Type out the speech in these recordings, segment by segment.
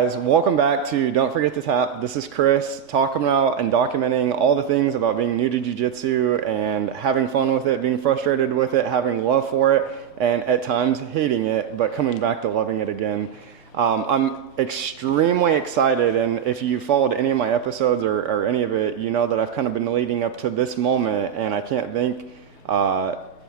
guys, welcome back to Don't Forget to Tap. This is Chris, talking about and documenting all the things about being new to Jiu Jitsu and having fun with it, being frustrated with it, having love for it, and at times hating it, but coming back to loving it again. I'm extremely excited, and if you followed any of my episodes or any of it, you know that I've kind of been leading up to this moment, and I can't thank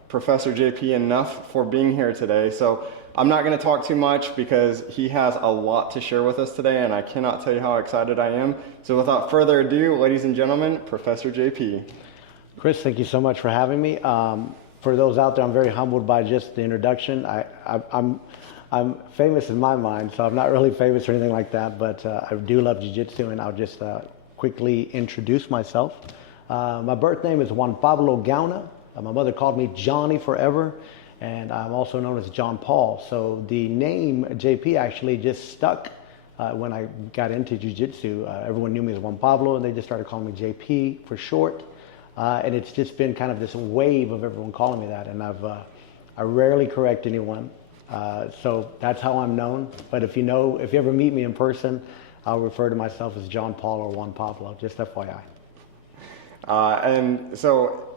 Professor JP enough for being here today. So I'm not going to talk too much because he has a lot to share with us today, and I cannot tell you how excited I am. So without further ado, ladies and gentlemen, Professor JP. Chris, thank you so much for having me. For those out there, I'm very humbled by just the introduction. I'm famous in my mind, so I'm not really famous or anything like that, but I do love Jiu-Jitsu, and I'll just quickly introduce myself. My birth name is Juan Pablo Gauna. My mother called me Johnny forever, and I'm also known as John Paul. So the name JP actually just stuck when I got into Jiu-Jitsu. Everyone knew me as Juan Pablo, and they just started calling me JP for short. And it's just been kind of this wave of everyone calling me that, and I rarely correct anyone. So that's how I'm known. But if you ever meet me in person, I'll refer to myself as John Paul or Juan Pablo, just FYI. And so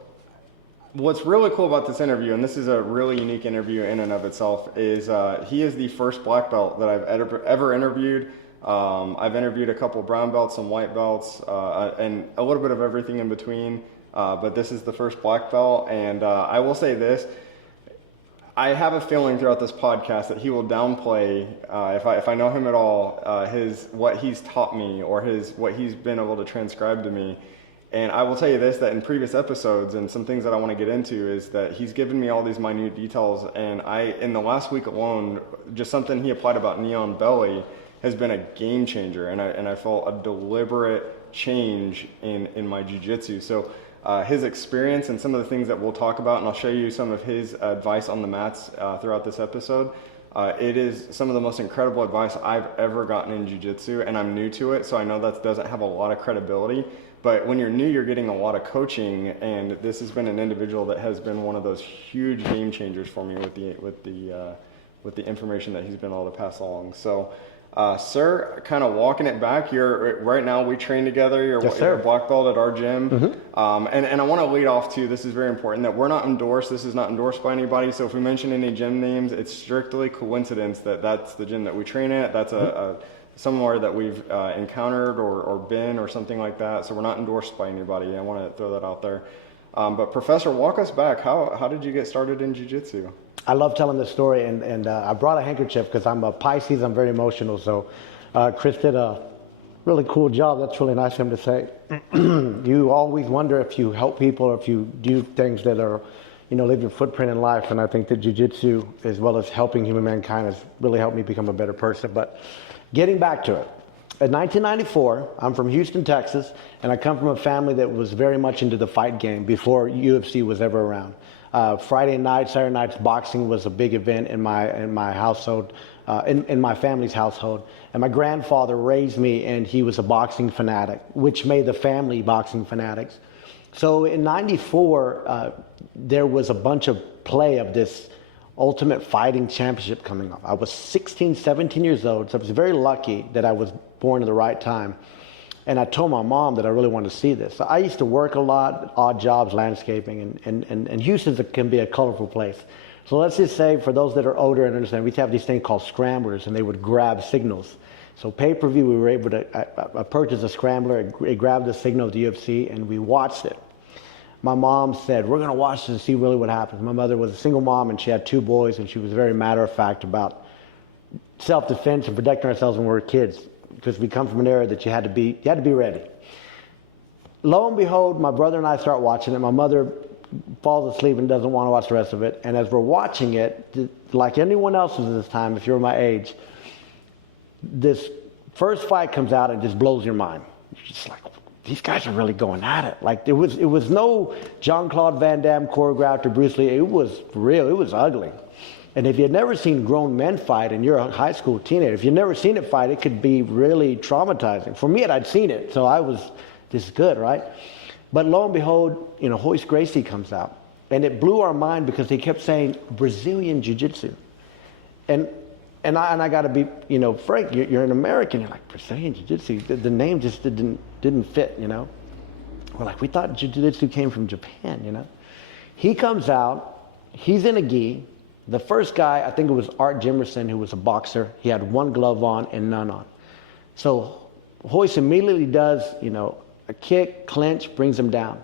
what's really cool about this interview, and this is a really unique interview in and of itself, is he is the first black belt that I've ever interviewed. I've interviewed a couple brown belts, some white belts, and a little bit of everything in between. But this is the first black belt, and I will say this. I have a feeling throughout this podcast that he will downplay, if I know him at all, what he's taught me or what he's been able to transcribe to me. And I will tell you this, that in previous episodes and some things that I want to get into is that he's given me all these minute details, and in the last week alone, just something he applied about neon belly has been a game changer, and I felt a deliberate change in my jiu-jitsu. So his experience and some of the things that we'll talk about, and I'll show you some of his advice on the mats throughout this episode. It is some of the most incredible advice I've ever gotten in jiu-jitsu, and I'm new to it, so I know that doesn't have a lot of credibility. But when you're new, you're getting a lot of coaching, and this has been an individual that has been one of those huge game changers for me with the information that he's been able to pass along. So, sir, kind of walking it back, right now we train together. You're a black belt at our gym. Mm-hmm. And I want to lead off too, this is very important, that we're not endorsed. This is not endorsed by anybody. So if we mention any gym names, it's strictly coincidence that that's the gym that we train at. That's somewhere that we've encountered or been or something like that. So we're not endorsed by anybody. I want to throw that out there. But Professor, walk us back. How did you get started in Jiu-Jitsu? I love telling this story, and I brought a handkerchief because I'm a Pisces. I'm very emotional. So Chris did a really cool job. That's really nice of him to say. You always wonder if you help people or if you do things that are, leave your footprint in life. And I think that Jiu-Jitsu, as well as helping human mankind, has really helped me become a better person. But getting back to it. In 1994, I'm from Houston, Texas, and I come from a family that was very much into the fight game before UFC was ever around. Friday nights, Saturday nights, boxing was a big event in my household, in my family's household. And my grandfather raised me, and he was a boxing fanatic, which made the family boxing fanatics. So in 94, there was a bunch of play of this Ultimate Fighting Championship coming up. I was 16, 17 years old, so I was very lucky that I was born at the right time. And I told my mom that I really wanted to see this. So I used to work a lot, odd jobs, landscaping, and Houston can be a colorful place. So let's just say, for those that are older and understand, we used to have these things called scramblers, and they would grab signals. So pay-per-view, we were able to purchase a scrambler, it grabbed the signal of the UFC, and we watched it. My mom said, we're going to watch this and see really what happens. My mother was a single mom, and she had 2 boys, and she was very matter-of-fact about self-defense and protecting ourselves when we were kids, because we come from an era that you had to be ready. Lo and behold, my brother and I start watching it. My mother falls asleep and doesn't want to watch the rest of it. And as we're watching it, like anyone else was at this time, if you're my age, this first fight comes out and just blows your mind. You're just like, these guys are really going at it. Like, it was no Jean-Claude Van Damme choreographed or Bruce Lee. It was real. It was ugly. And if you'd never seen grown men fight and you're a high school teenager, if you'd never seen it fight, it could be really traumatizing. For me, I'd seen it, so I was, this is good, right? But lo and behold, Hoist Gracie comes out. And it blew our mind because he kept saying Brazilian Jiu-Jitsu. And And I got to be, you know, frank. You're an American. You're like, Brazilian Jiu-Jitsu. The name just didn't fit, you know. We're like, we thought Jiu-Jitsu came from Japan, you know. He comes out. He's in a gi. The first guy, I think it was Art Jimerson, who was a boxer. He had one glove on and none on. So Royce immediately does, you know, a kick, clinch, brings him down.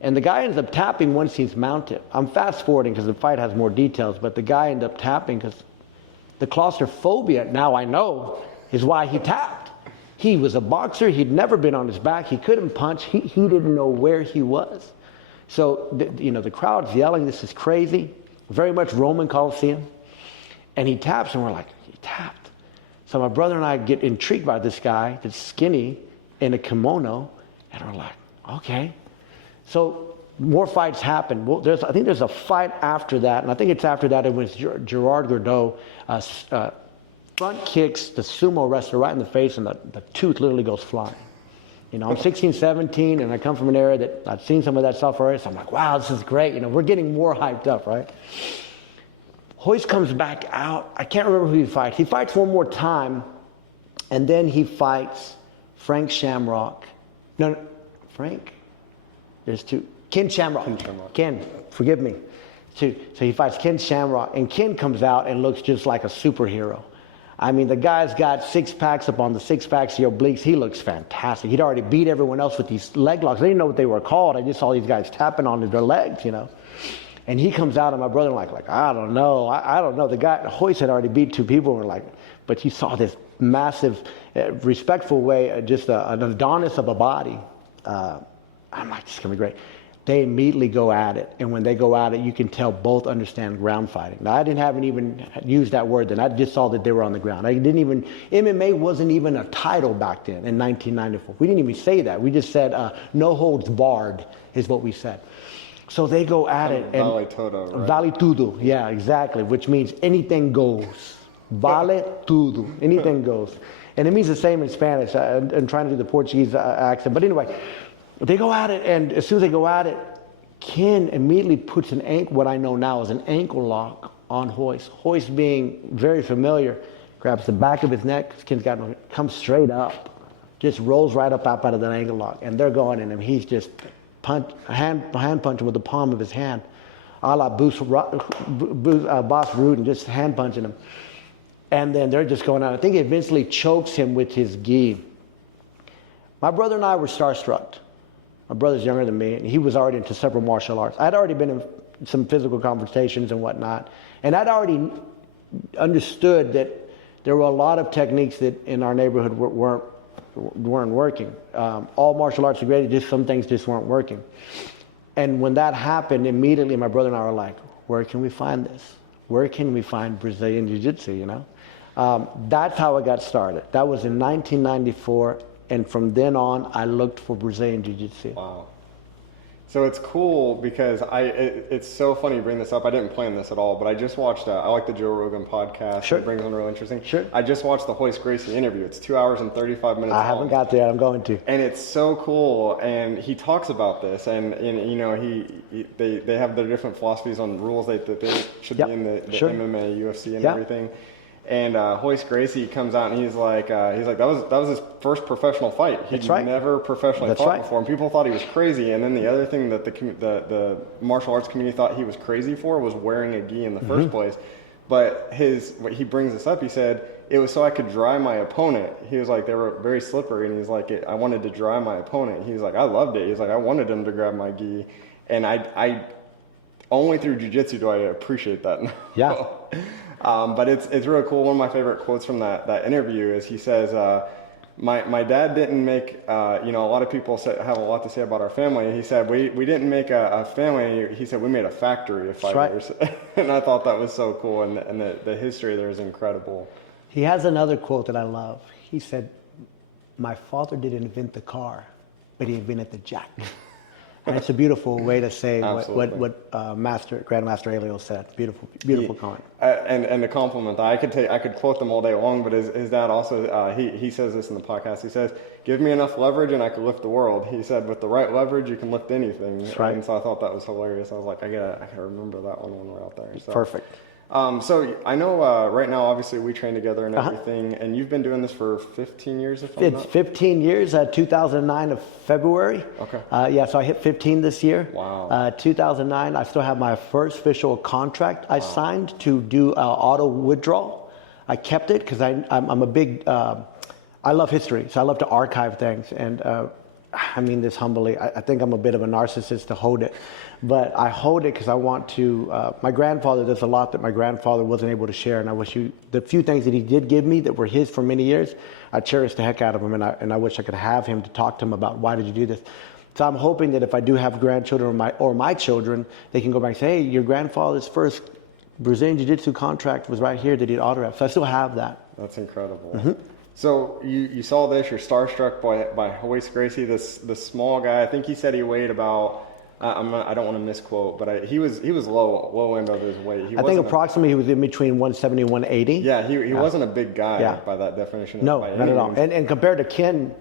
And the guy ends up tapping once he's mounted. I'm fast forwarding because the fight has more details, but the guy ended up tapping because the claustrophobia, now I know, is why he tapped. He was a boxer. He'd never been on his back. He couldn't punch. He didn't know where he was. So, you know, the crowd's yelling, this is crazy. Very much Roman Coliseum. And he taps, and we're like, he tapped. So my brother and I get intrigued by this guy that's skinny in a kimono, and we're like, okay. So more fights happen. Well, I think there's a fight after that, and I think it's after that it was Gerard Gordeau front kicks the sumo wrestler right in the face, and the tooth literally goes flying. You know, I'm 16, 17, and I come from an area that I've seen some of that stuff already, so I'm like, wow, this is great. You know, we're getting more hyped up, right? Royce comes back out. I can't remember who he fights. He fights one more time, and then he fights Frank Shamrock. No, Frank? There's two. Ken Shamrock. Ken, forgive me. So he fights Ken Shamrock, and Ken comes out and looks just like a superhero. I mean, the guy's got six packs up on the six packs, the obliques. He looks fantastic. He'd already beat everyone else with these leg locks. I didn't know what they were called. I just saw these guys tapping onto their legs, you know. And he comes out, and my brother like I don't know. I don't know. The guy, Royce had already beat two people. And we're like, but you saw this massive, respectful way, just an Adonis of a body. I'm like, this is going to be great. They immediately go at it. And when they go at it, you can tell both understand ground fighting. Now, I haven't even used that word then. I just saw that they were on the ground. MMA wasn't even a title back then in 1994. We didn't even say that. We just said, no holds barred is what we said. So they go at it. Vale todo, right? Vale tudo, yeah, exactly, which means anything goes. Vale tudo, anything goes. And it means the same in Spanish. I'm trying to do the Portuguese accent. But anyway, they go at it, and as soon as they go at it, Ken immediately puts what I know now is an ankle lock on Royce. Royce, being very familiar, grabs the back of his neck. Ken's got no, comes straight up, just rolls right up out of that ankle lock, and they're going in him. He's just hand punching with the palm of his hand, a la Boss Rude, and just hand punching him. And then they're just going out. I think he eventually chokes him with his gi. My brother and I were starstruck. My brother's younger than me, and he was already into several martial arts. I'd already been in some physical confrontations and whatnot, and I'd already understood that there were a lot of techniques that in our neighborhood weren't working. All martial arts are great, just some things just weren't working. And when that happened, immediately my brother and I were like, where can we find this? Where can we find Brazilian Jiu-Jitsu, you know? That's how it got started. That was in 1994. And from then on, I looked for Brazilian Jiu-Jitsu. Wow. So it's cool because it's so funny you bring this up. I didn't plan this at all, but I just watched, I like the Joe Rogan podcast. Sure. It brings on real interesting. Sure. I just watched the Royce Gracie interview. It's 2 hours and 35 minutes I haven't got there. I'm going to. And it's so cool. And he talks about this. And you know, they have their different philosophies on rules that they should be in the Sure. MMA, UFC, and everything. And Royce Gracie comes out and he's like that was his first professional fight. He'd never professionally fought before, and people thought he was crazy. And then the other thing that the martial arts community thought he was crazy for was wearing a gi in the first place. But he brings this up. He said it was so I could dry my opponent. He was like, they were very slippery, and he's like, I wanted to dry my opponent. He was like, I loved it. He's like, I wanted him to grab my gi, and I only through jiu-jitsu do I appreciate that now. Yeah. But it's really cool. One of my favorite quotes from that interview is he says, my dad didn't make, a lot of people have a lot to say about our family. He said, we didn't make a family. He said, we made a factory of fighters. Right. And I thought that was so cool. And the history there is incredible. He has another quote that I love. He said, my father didn't invent the car, but he invented the jack. And it's a beautiful way to say what Grandmaster Helio said. Beautiful comment. And to compliment that, I could quote them all day long, but his dad also, he says this in the podcast. He says, give me enough leverage and I could lift the world. He said, with the right leverage, you can lift anything. That's right. And so I thought that was hilarious. I was like, I gotta remember that one when we're out there. So, perfect. So I know right now, obviously, we train together and everything, and you've been doing this for 15 years, if I'm It's not. 15 years, 2009 of February. Okay. Yeah, so I hit 15 this year. Wow. 2009, I still have my first official contract I signed to do auto withdrawal. I kept it because I'm a big, I love history, so I love to archive things. And I mean this humbly, I think I'm a bit of a narcissist to hold it. But I hold it because I want to, my grandfather, there's a lot that my grandfather wasn't able to share. And I wish the few things that he did give me that were his for many years, I cherish the heck out of him. And I wish I could have him to talk to him about, why did you do this? So I'm hoping that if I do have grandchildren or my children, they can go back and say, hey, your grandfather's first Brazilian Jiu-Jitsu contract was right here that he'd autograph. So I still have that. That's incredible. So you saw this, you're starstruck by Royce Gracie, this small guy. I think he said he weighed about, I don't want to misquote, but he was low end of his weight. I think approximately he was in between 170 and 180. Yeah, he wasn't a big guy by that definition. No, not at all. And compared to Ken,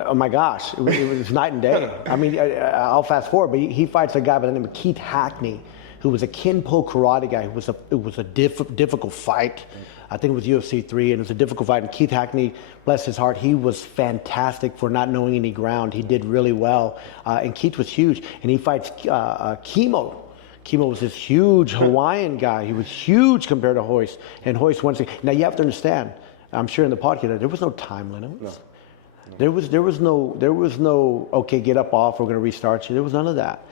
oh my gosh, it was night and day. I mean, I'll fast forward, but he fights a guy by the name of Keith Hackney, who was a Kenpo karate guy. It was a difficult fight. I think it was UFC 3, and it was a difficult fight. And Keith Hackney, bless his heart, he was fantastic for not knowing any ground. He did really well. And Keith was huge. And he fights Kimo. Kimo was this huge Hawaiian guy. He was huge compared to Royce. And Royce, once again, now you have to understand, I'm sure in the podcast, there was no time limit. No. There was no okay, get up off, we're going to restart you. There was none of that.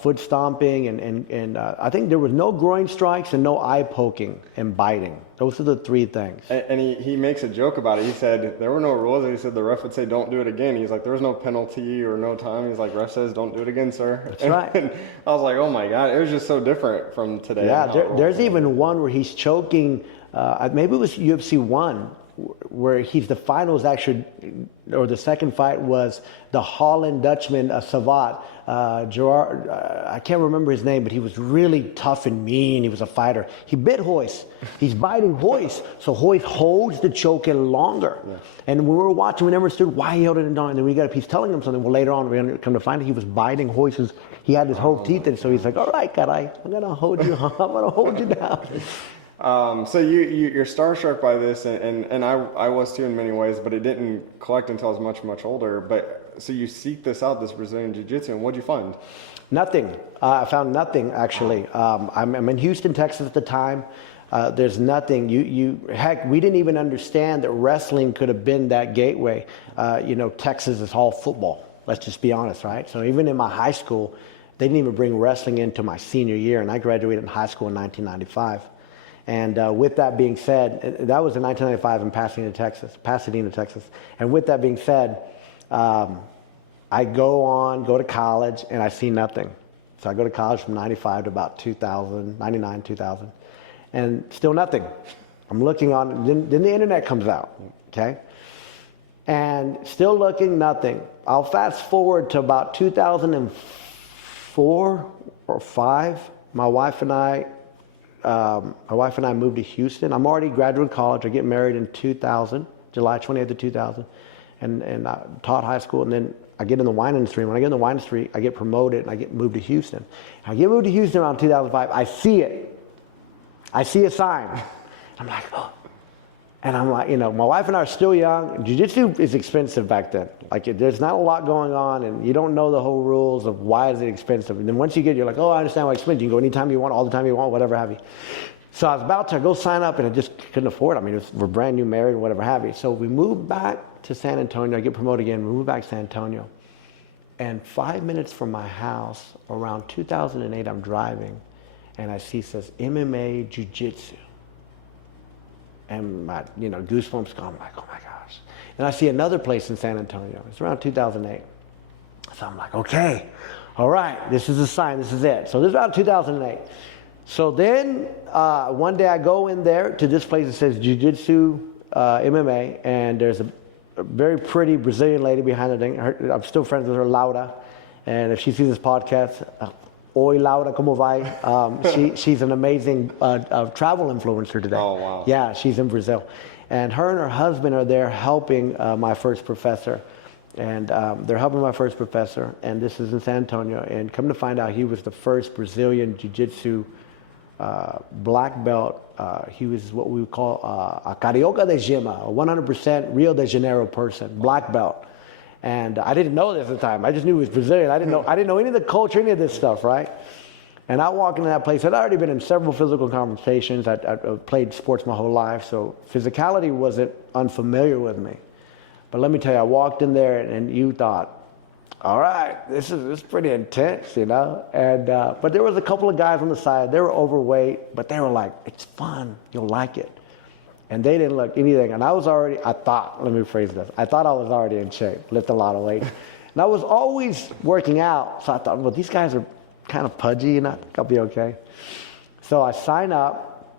Foot stomping and I think there was no groin strikes and no eye poking and biting. Those are the three things. And he makes a joke about it. He said there were no rules. He said the ref would say don't do it again. He's like, there was no penalty or no time. He's like, ref says don't do it again, sir. That's right. And I was like, oh my God, it was just so different from today. Yeah, there's even one where he's choking. Maybe it was UFC 1. Where he's the finals actually, or the second fight was the Holland Dutchman, Savat, Gerard, I can't remember his name, but he was really tough and mean. He was a fighter. He bit Royce. He's biting Royce. So Royce holds the choke in longer. Yeah. And when we were watching, we never understood why he held it in on. And then we got a piece telling him something. Well, later on, we're going to come to find out he was biting Royce's, he had his whole teeth in. So he's like, all right, caray, I'm going to hold you, I'm going to hold you down. So you're starstruck by this, and I was too in many ways, but it didn't collect until I was much older. But so you seek this out, this Brazilian Jiu-Jitsu, and what'd you find? Nothing. I found nothing actually. I'm in Houston, Texas at the time. There's nothing. Heck, we didn't even understand that wrestling could have been that gateway. Texas is all football. Let's just be honest, right? So even in my high school, they didn't even bring wrestling into my senior year, and I graduated in high school in 1995. And with that being said, that was in 1995 in Pasadena, Texas. And with that being said, I go to college, and I see nothing. So I go to college from 95 to about 2000, 99, 2000, and still nothing. I'm looking on, then the internet comes out, okay? And still looking, nothing. I'll fast forward to about 2004 or 5. My wife and I moved to Houston. I'm already graduating college. I get married in 2000, July 28th of 2000, and I taught high school. And then I get in the wine industry. When I get in the wine industry, I get promoted and I get moved to Houston. I get moved to Houston around 2005. I see it. I see a sign. I'm like, oh. And I'm like, my wife and I are still young. Jiu-Jitsu is expensive back then. Like, there's not a lot going on, and you don't know the whole rules of why is it expensive. And then once you get, you're like, oh, I understand why it's expensive. You can go anytime you want, all the time you want, whatever have you. So I was about to go sign up, and I just couldn't afford it. I mean, we're brand new married, whatever have you. So we moved back to San Antonio. I get promoted again. We moved back to San Antonio. And 5 minutes from my house, around 2008, I'm driving, and I see it says MMA Jiu-Jitsu. And my, goosebumps go. I'm like, oh my gosh. And I see another place in San Antonio. It's around 2008. So I'm like, okay, all right, this is a sign, this is it. So this is about 2008. So then one day I go in there to this place that says Jiu-Jitsu MMA, and there's a very pretty Brazilian lady behind the thing. I'm still friends with her, Laura. And if she sees this podcast, oi Laura, como vai? She's an amazing travel influencer today. Oh, wow. Yeah, she's in Brazil. And her husband are there helping my first professor. And they're helping my first professor, and this is in San Antonio. And come to find out, he was the first Brazilian Jiu-Jitsu black belt. He was what we would call a Carioca de Gema, a 100% Rio de Janeiro person, black belt. And I didn't know this at the time. I just knew he was Brazilian. I didn't know any of the culture, any of this stuff, right? And I walked into that place. I'd already been in several physical confrontations. I played sports my whole life, so physicality wasn't unfamiliar with me. But let me tell you, I walked in there and you thought, all right, this is pretty intense, you know? And but there was a couple of guys on the side. They were overweight, but they were like, it's fun. You'll like it. And they didn't look anything. And I thought, let me rephrase this. I thought I was already in shape, lift a lot of weight. And I was always working out. So I thought, well, these guys are kind of pudgy, and I think I'll be okay. So I signed up,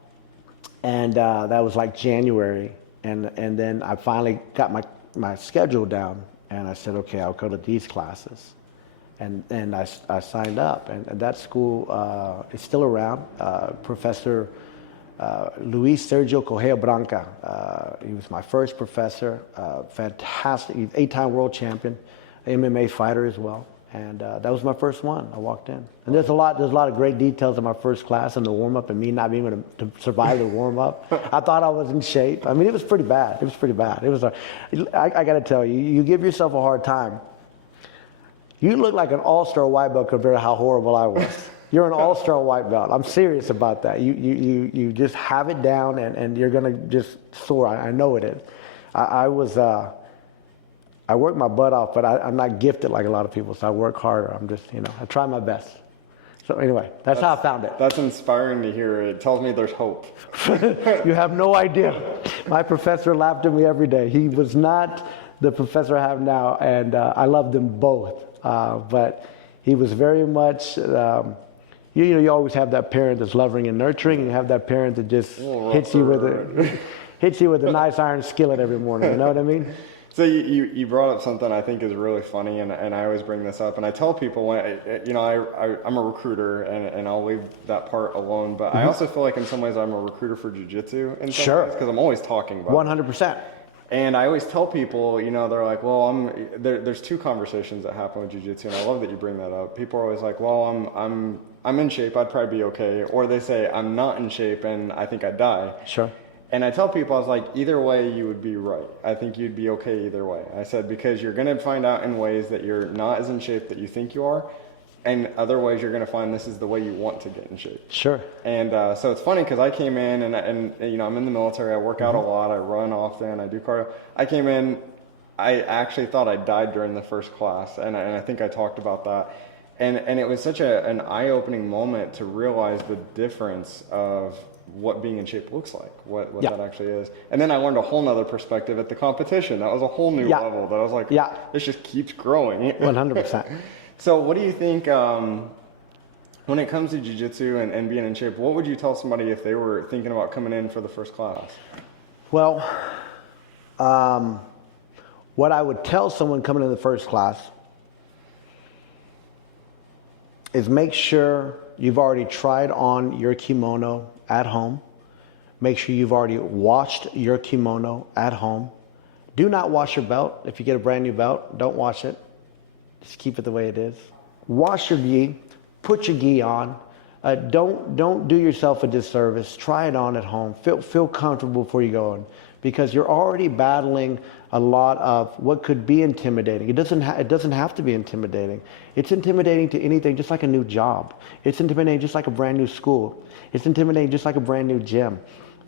and that was like January. And then I finally got my schedule down. And I said, okay, I'll go to these classes. And I signed up. And that school is still around. Professor Luis Sergio Correa Branca. He was my first professor. Fantastic. He's 8-time world champion, MMA fighter as well. And that was my first one. I walked in. And there's a lot of great details in my first class and the warm-up and me not being able to survive the warm-up. I thought I was in shape. I mean, it was pretty bad. I got to tell you, you give yourself a hard time. You look like an all-star white belt compared to how horrible I was. You're an all-star white belt. I'm serious about that. You just have it down and you're going to just soar. I know it is. I work my butt off, but I'm not gifted like a lot of people, so I work harder. I'm just, I try my best. So anyway, that's how I found it. That's inspiring to hear. It tells me there's hope. You have no idea. My professor laughed at me every day. He was not the professor I have now, and I loved them both. But he was very much, you always have that parent that's loving and nurturing, and you have that parent that just hits you with a nice iron skillet every morning. You know what I mean? So you brought up something I think is really funny, and I always bring this up, and I tell people when I'm a recruiter, and I'll leave that part alone, but I also feel like in some ways I'm a recruiter for Jiu Jitsu in some ways, because I'm always talking about 100%. And I always tell people, they're like, well, there's two conversations that happen with Jiu Jitsu, and I love that you bring that up. People are always like, well, I'm in shape, I'd probably be okay, or they say I'm not in shape and I think I'd die. Sure. And I tell people, I was like, either way, you would be right. I think you'd be okay either way. I said, because you're going to find out in ways that you're not as in shape that you think you are, and other ways you're going to find this is the way you want to get in shape. Sure. And so it's funny because I came in and I'm in the military. I work out a lot. I run often. I do cardio. I came in. I actually thought I died during the first class, and I think I talked about that. And it was such an eye-opening moment to realize the difference of what being in shape looks like, what that actually is. And then I learned a whole nother perspective at the competition. That was a whole new level that I was like, this just keeps growing. 100%. So what do you think, when it comes to jiu-jitsu and being in shape, what would you tell somebody if they were thinking about coming in for the first class? Well, what I would tell someone coming in the first class is make sure you've already tried on your kimono at home. Make sure you've already washed your kimono at home. Do not wash your belt. If you get a brand new belt, don't wash it. Just keep it the way it is. Wash your gi. Put your gi on. Don't do yourself a disservice. Try it on at home. Feel comfortable before you go in, because you're already battling a lot of what could be intimidating. It doesn't have to be intimidating. It's intimidating to anything, just like a new job. It's intimidating just like a brand new school. It's intimidating just like a brand new gym.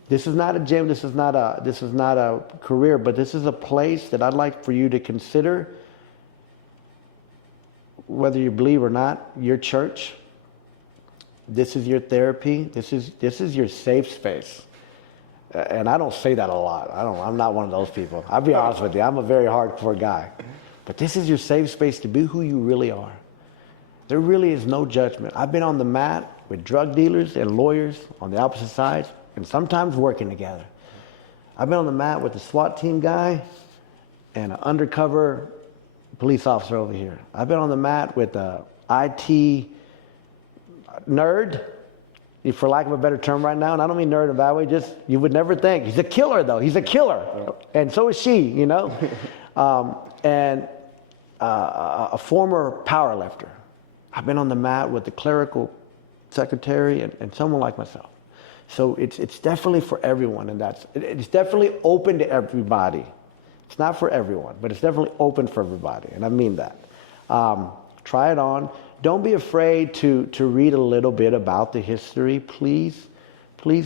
This is not a gym. This is not a career, but this is a place that I'd like for you to consider, whether you believe or not, your church. This is your therapy. This is your safe space. And I don't say that a lot. I'm not one of those people. I'll be honest with you. I'm a very hardcore guy. But this is your safe space to be who you really are. There really is no judgment. I've been on the mat with drug dealers and lawyers on the opposite sides, and sometimes working together. I've been on the mat with the SWAT team guy and an undercover police officer over here. I've been on the mat with a IT nerd, for lack of a better term right now, and I don't mean nerd in a bad way, just you would never think. He's a killer, though. He's a killer. And so is she, and a former power lifter. I've been on the mat with the clerical secretary, and someone like myself. So it's definitely for everyone, and it's definitely open to everybody. It's not for everyone, but it's definitely open for everybody, and I mean that. Try it on. Don't be afraid to read a little bit about the history. Please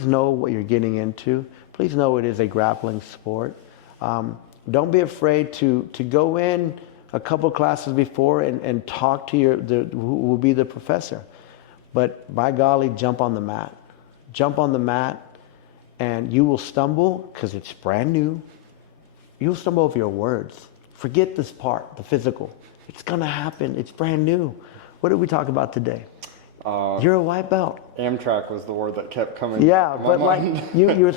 know what you're getting into. Please know it is a grappling sport. Don't be afraid to go in a couple classes before and talk to who will be the professor. But by golly, jump on the mat. Jump on the mat, and you will stumble because it's brand new. You'll stumble over your words. Forget this part, the physical. It's going to happen. It's brand new. What did we talk about today? You're a white belt. Amtrak was the word that kept coming. Yeah, to my but mind.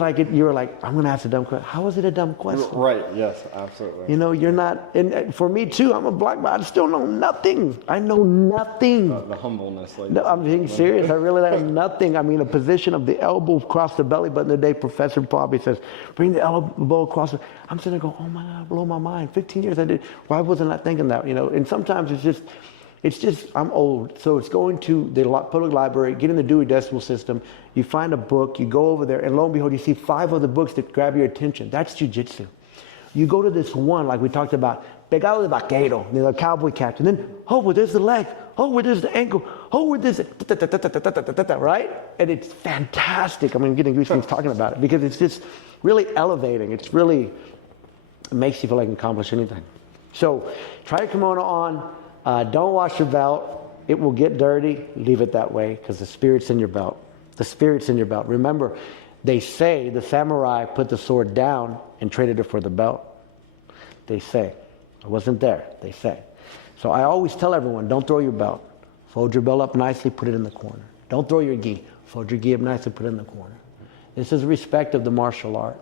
like you were like, I'm gonna ask a dumb question. How is it a dumb question? Right. Yes. Absolutely. You know, you're not. And for me too, I'm a black belt. I still know nothing. I know nothing. The humbleness. Like No, I'm being serious. I really know nothing. I mean, a position of the elbow across the belly button today. Professor probably says, bring the elbow across. I'm sitting there going, oh my God, blow my mind. 15 years I did. Why wasn't I thinking that? You know, and sometimes it's just, I'm old, so it's going to the public library, get in the Dewey Decimal System, you find a book, you go over there, and lo and behold, you see 5 other books that grab your attention. That's Jiu Jitsu. You go to this one, like we talked about, Pegado de Vaquero, the cowboy catch, and then, oh, well, there's the leg, oh, well, there's the ankle, oh, well, there's the, right? And it's fantastic. I mean, I'm getting goosebumps talking about it, because it's just really elevating. It makes you feel like you can accomplish anything. So, try your kimono on. Don't wash your belt. It will get dirty. Leave it that way because the spirit's in your belt. The spirit's in your belt. Remember, they say the samurai put the sword down and traded it for the belt. They say. I wasn't there. They say. So I always tell everyone, don't throw your belt. Fold your belt up nicely, put it in the corner. Don't throw your gi. Fold your gi up nicely, put it in the corner. This is respect of the martial art.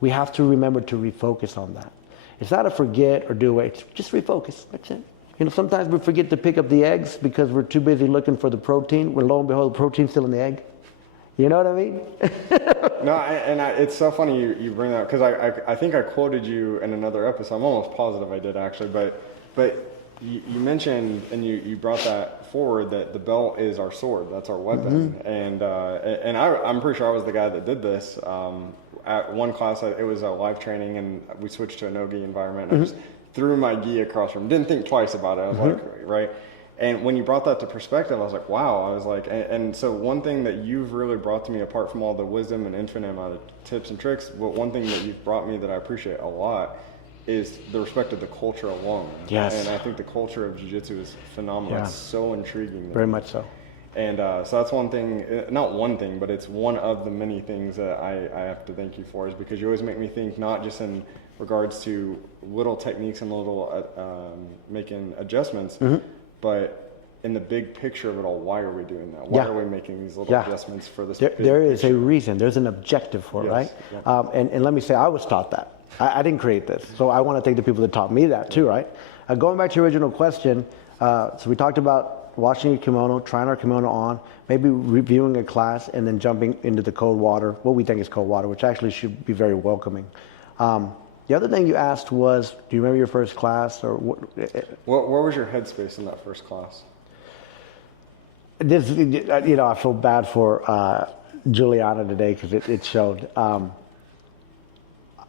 We have to remember to refocus on that. It's not a forget or do away. It's just refocus. That's it. You know, sometimes we forget to pick up the eggs because we're too busy looking for the protein, when lo and behold, the protein's still in the egg. You know what I mean? No, it's so funny you bring that, because I think I quoted you in another episode. I'm almost positive I did, actually. But you mentioned, and you brought that forward, that the belt is our sword. That's our weapon. Mm-hmm. And I'm pretty sure I was the guy that did this. At one class, it was a live training, and we switched to a no-gi environment. And I just threw my gi across from. Didn't think twice about it. I was like, right. And when you brought that to perspective, I was like, wow. I was like, and so one thing that you've really brought to me, apart from all the wisdom and infinite amount of tips and tricks, but one thing that you've brought me that I appreciate a lot is the respect of the culture alone. Yes. And I think the culture of jiu-jitsu is phenomenal. Yeah. It's so intriguing. Very much so. And so that's one thing, not one thing, but it's one of the many things that I have to thank you for, is because you always make me think, not just in regards to little techniques and little making adjustments, but in the big picture of it all, why are we doing that? Why are we making these little adjustments for this? There is a reason. There's an objective for it, right? Yeah. And let me say, I was taught that. I didn't create this, so I want to thank the people that taught me that too, right? Going back to your original question, so we talked about washing your kimono, trying our kimono on, maybe reviewing a class, and then jumping into the cold water, what we think is cold water, which actually should be very welcoming. The other thing you asked was, do you remember your first class, or what? What was your headspace in that first class? This, you know, I feel bad for Juliana today because it showed.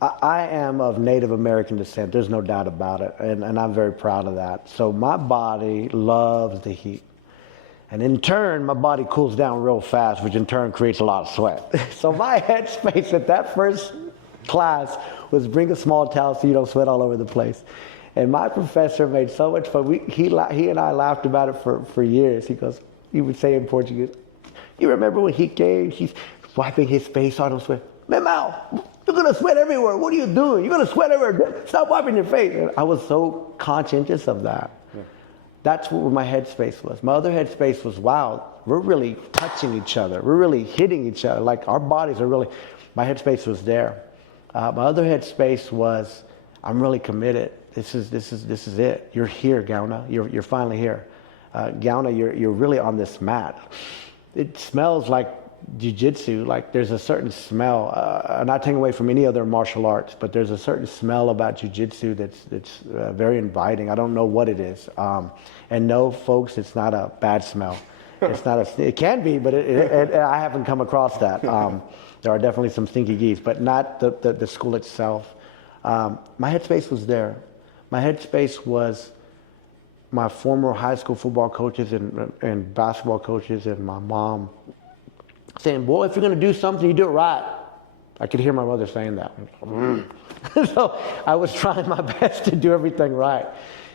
I am of Native American descent. There's no doubt about it, and I'm very proud of that. So my body loves the heat. And in turn, my body cools down real fast, which in turn creates a lot of sweat. So my headspace at that first class was bring a small towel so you don't sweat all over the place. And my professor made so much fun. He and I laughed about it for years. He would say in Portuguese, you remember when he came, he's wiping his face on him, sweat. Memau, you're going to sweat everywhere. What are you doing? You're going to sweat everywhere. Stop wiping your face. And I was so conscientious of that. Yeah. That's what my headspace was. My other headspace was, wow, we're really touching each other. We're really hitting each other. Like our bodies are really, my headspace was there. My other headspace was, I'm really committed. This is it. You're here, Gauna. You're finally here. Gauna, you're really on this mat. It smells like jiu-jitsu. Like there's a certain smell. I'm not taking away from any other martial arts, but there's a certain smell about jiu-jitsu that's very inviting. I don't know what it is. And no, folks, it's not a bad smell. It's not it can be, but I haven't come across that. There are definitely some stinky geese, but not the school itself. My headspace was there. My headspace was my former high school football coaches and basketball coaches and my mom saying, boy, if you're going to do something, you do it right. I could hear my mother saying that. So I was trying my best to do everything right.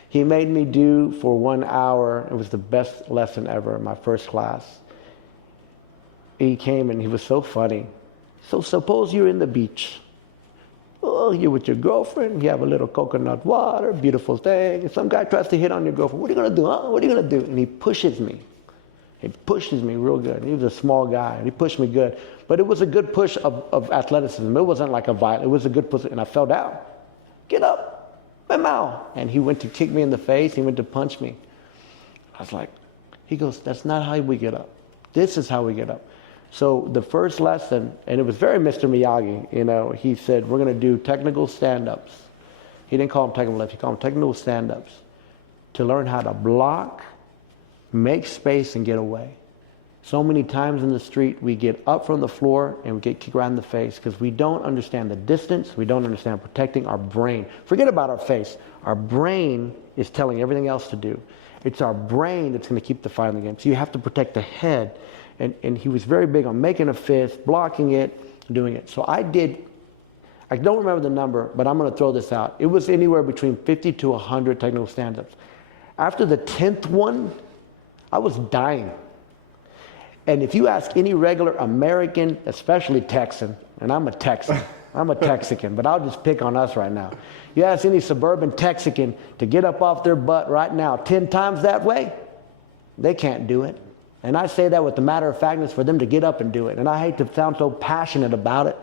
He made me do for 1 hour. It was the best lesson ever in my first class. He came and he was so funny. So suppose you're in the beach. Oh, you're with your girlfriend. You have a little coconut water, beautiful thing. And some guy tries to hit on your girlfriend. What are you going to do, huh? What are you going to do? And he pushes me. He pushes me real good. He was a small guy, and he pushed me good. But it was a good push of athleticism. It wasn't like a violent. It was a good push, and I fell down. Get up, meow. And he went to kick me in the face. He went to punch me. I was like, he goes, that's not how we get up. This is how we get up. So the first lesson, and it was very Mr. Miyagi, you know, he said, we're going to do technical stand-ups. He didn't call them technical lifts. He called them technical stand-ups to learn how to block, make space, and get away. So many times in the street, we get up from the floor and we get kicked right in the face because we don't understand the distance. We don't understand protecting our brain. Forget about our face. Our brain is telling everything else to do. It's our brain that's going to keep the fight in the game. So you have to protect the head. And he was very big on making a fist, blocking it, doing it. So I don't remember the number, but I'm going to throw this out. It was anywhere between 50 to 100 technical stand-ups. After the 10th one, I was dying. And if you ask any regular American, especially Texan, and I'm a Texan, I'm a Texican, but I'll just pick on us right now. You ask any suburban Texican to get up off their butt right now 10 times that way, they can't do it. And I say that with the matter of factness for them to get up and do it. And I hate to sound so passionate about it,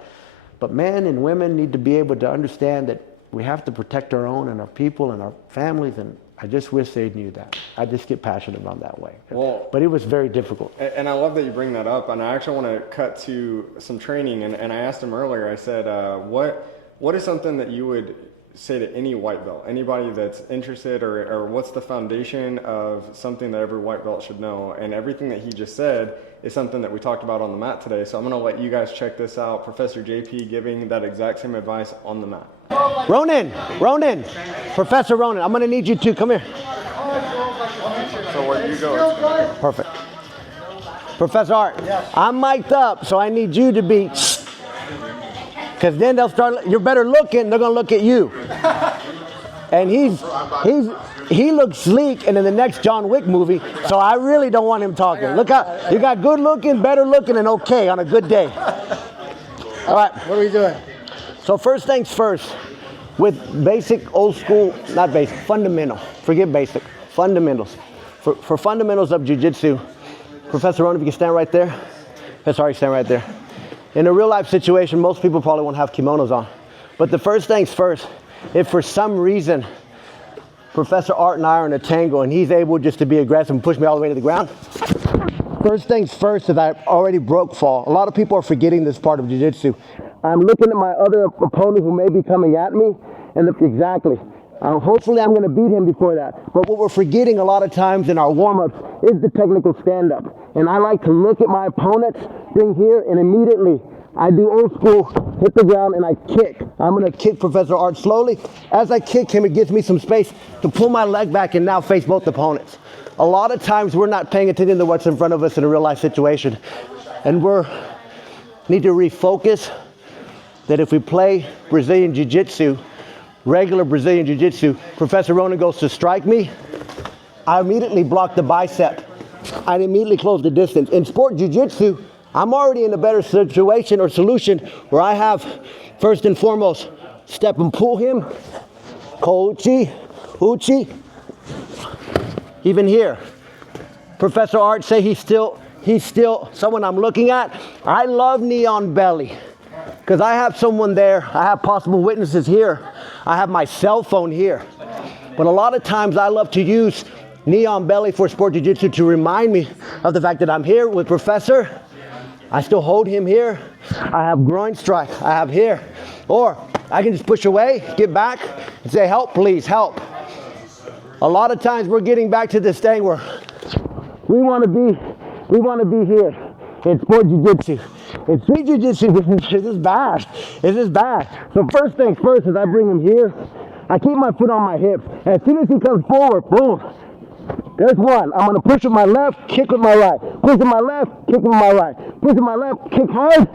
but men and women need to be able to understand that we have to protect our own and our people and our families, and I just wish they knew that. I just get passionate about that way. Well, but it was very difficult. And I love that you bring that up, and I actually want to cut to some training, and I asked him earlier, I said, what is something that you would say to any white belt, anybody that's interested, or what's the foundation of something that every white belt should know? And everything that he just said is something that we talked about on the mat today. So I'm going to let you guys check this out. Professor JP giving that exact same advice on the mat. Ronan, Professor Ronan, I'm going to need you to come here. So where you go? Perfect. Professor Art, I'm mic'd up, so I need you to be, because then they'll start, you're better looking, they're going to look at you. And he looks sleek and in the next John Wick movie, so I really don't want him talking. Look how, you got good looking, better looking, and okay on a good day. All right. What are we doing? So first things first, with basic, old school, not basic, fundamental, forget basic, fundamentals. For fundamentals of Jiu Jitsu, Professor Ronan, if you can stand right there. Sorry, stand right there. In a real life situation, most people probably won't have kimonos on. But the first things first, if for some reason Professor Art and I are in a tangle and he's able just to be aggressive and push me all the way to the ground, first things first is I already broke fall. A lot of people are forgetting this part of Jiu-Jitsu. I'm looking at my other opponent who may be coming at me, and exactly. Hopefully I'm going to beat him before that. But what we're forgetting a lot of times in our warm-ups is the technical stand-up. And I like to look at my opponents, bring here, and immediately I do old school, hit the ground, and I kick. I'm going to kick Professor Art slowly. As I kick him, it gives me some space to pull my leg back and now face both opponents. A lot of times we're not paying attention to what's in front of us in a real-life situation. And we need to refocus that if we play Brazilian Jiu-Jitsu, regular Brazilian Jiu-Jitsu, Professor Ronan goes to strike me, I immediately block the bicep. I immediately close the distance. In sport Jiu-Jitsu, I'm already in a better situation or solution where I have, first and foremost, step and pull him, kochi, uchi. Even here, Professor Art say he's still someone I'm looking at. I love knee on belly because I have someone there. I have possible witnesses here. I have my cell phone here. But a lot of times I love to use knee on belly for sport jiu-jitsu to remind me of the fact that I'm here with Professor. I still hold him here. I have groin strike. I have here. Or I can just push away, get back, and say, help, please, help. A lot of times we're getting back to this thing where we want to be We want to be here in sport jiu-jitsu. In street jiu-jitsu, this is bad. This is bad. So first things first is I bring him here. I keep my foot on my hip. As soon as he comes forward, boom. There's one. I'm going to push with my left, kick with my right. Push with my left, kick with my right. Push with my left, kick hard.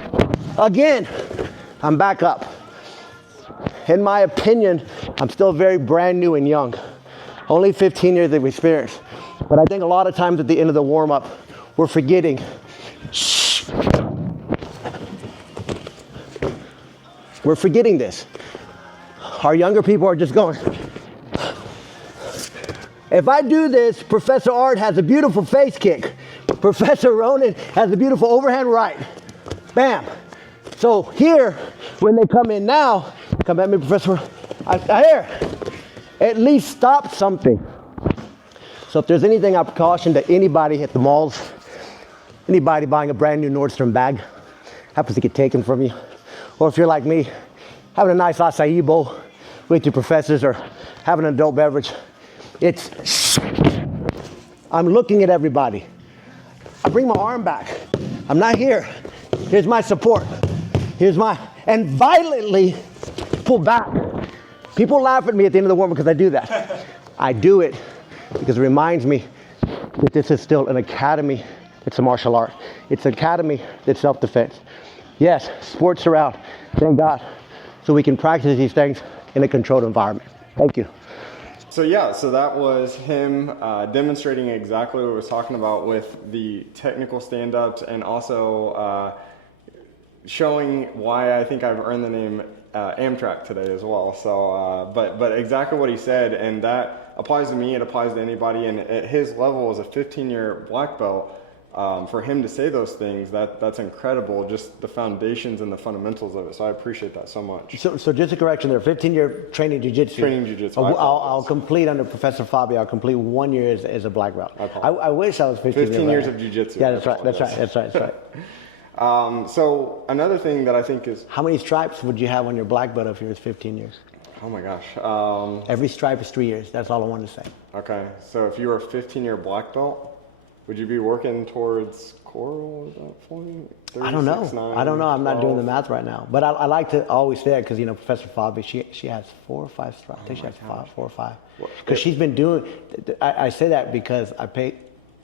Again, I'm back up. In my opinion, I'm still very brand new and young. Only 15 years of experience. But I think a lot of times at the end of the warm-up, we're forgetting. Shh. We're forgetting this. Our younger people are just going. If I do this, Professor Art has a beautiful face kick. Professor Ronan has a beautiful overhand right. Bam. So here, when they come in now, come at me, Professor. I hear. At least stop something. So if there's anything I caution to anybody at the malls, anybody buying a brand new Nordstrom bag, happens to get taken from you, or if you're like me, having a nice acai bowl with your professors or having an adult beverage, it's shh. I'm looking at everybody. I bring my arm back. I'm not here. Here's my support. And violently pull back. People laugh at me at the end of the warm-up because I do that. I do it because it reminds me that this is still an academy. It's a martial art. It's an academy that's self-defense. Yes, sports are out, thank God, so we can practice these things in a controlled environment. Thank you. So yeah, so that was him demonstrating exactly what I was talking about with the technical stand-ups, and also showing why I think I've earned the name Amtrak today as well. So, but exactly what he said, and that applies to me, it applies to anybody, and at his level as a 15-year black belt, for him to say those things, that's incredible, just the foundations and the fundamentals of it. So I appreciate that so much. So just a correction there, 15-year training jiu-jitsu. Training jiu-jitsu. I'll complete under Professor Fabio, I'll complete 1 year as a black belt. I wish I was 15 years of jiu-jitsu. Yeah, that's right. So another thing that I think is... How many stripes would you have on your black belt if you was 15 years? Oh my gosh. Every stripe is 3 years. That's all I wanted to say. Okay, so if you were a 15-year black belt, would you be working towards coral at that point? I don't know. 9, I'm not 12? doing the math right now. But I like to always say that because, Professor Fabi, she has 4 or 5 stripes. I think she has 4 or 5. Because she's been doing, I say that because I pay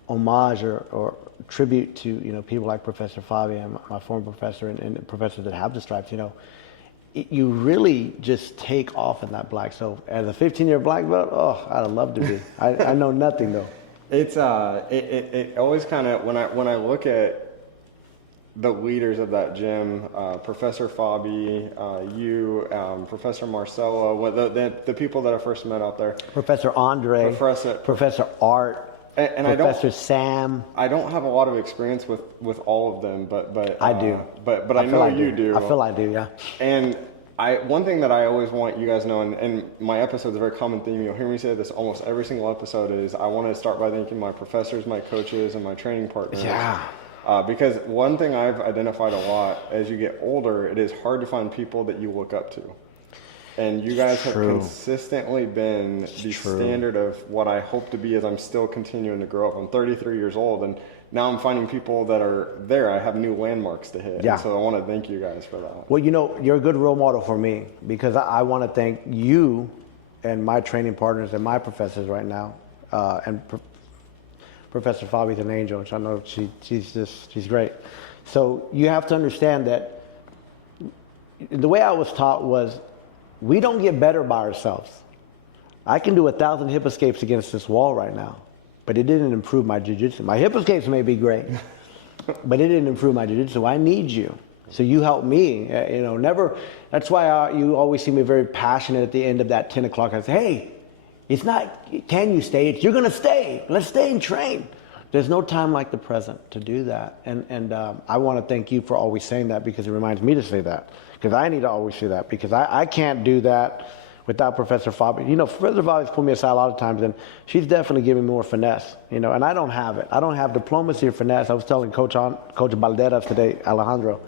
homage or tribute to, people like Professor Fabi and my former professor and professors that have the stripes, you really just take off in that black. So as a 15-year black belt, I'd love to be. I know nothing though. It's it always kind of when I look at the leaders of that gym, Professor Fabi, you, Professor Marcelo, the people that I first met out there, Professor Andre, Professor Art, and Professor Sam. I don't have a lot of experience with all of them, but I do. But I know you do. I feel I do, yeah. And one thing that I always want you guys to know, and my episode's a very common theme, you'll hear me say this almost every single episode, is I want to start by thanking my professors, my coaches, and my training partners. Yeah. Because one thing I've identified a lot, as you get older, it is hard to find people that you look up to. And you guys have consistently been the standard of what I hope to be as I'm still continuing to grow up. I'm 33 years old, and now I'm finding people that are there. I have new landmarks to hit. Yeah. And so I want to thank you guys for that. Well, you're a good role model for me because I want to thank you and my training partners and my professors right now. And Professor Fabi's an angel, which I know she's great. So you have to understand that the way I was taught was we don't get better by ourselves. I can do 1,000 hip escapes against this wall right now, but it didn't improve my jiu-jitsu. My hip escapes may be great, but it didn't improve my jiu-jitsu. I need you. So you help me, never. That's why you always see me very passionate at the end of that 10 o'clock. I say, hey, it's not, can you stay? It's, you're going to stay. Let's stay and train. There's no time like the present to do that. And I want to thank you for always saying that because it reminds me to say that. Because I need to always say that because I can't do that without Professor Fabi. Professor Fabi's pulled me aside a lot of times and she's definitely giving me more finesse, and I don't have it. I don't have diplomacy or finesse. I was telling Coach Balderas today, Alejandro,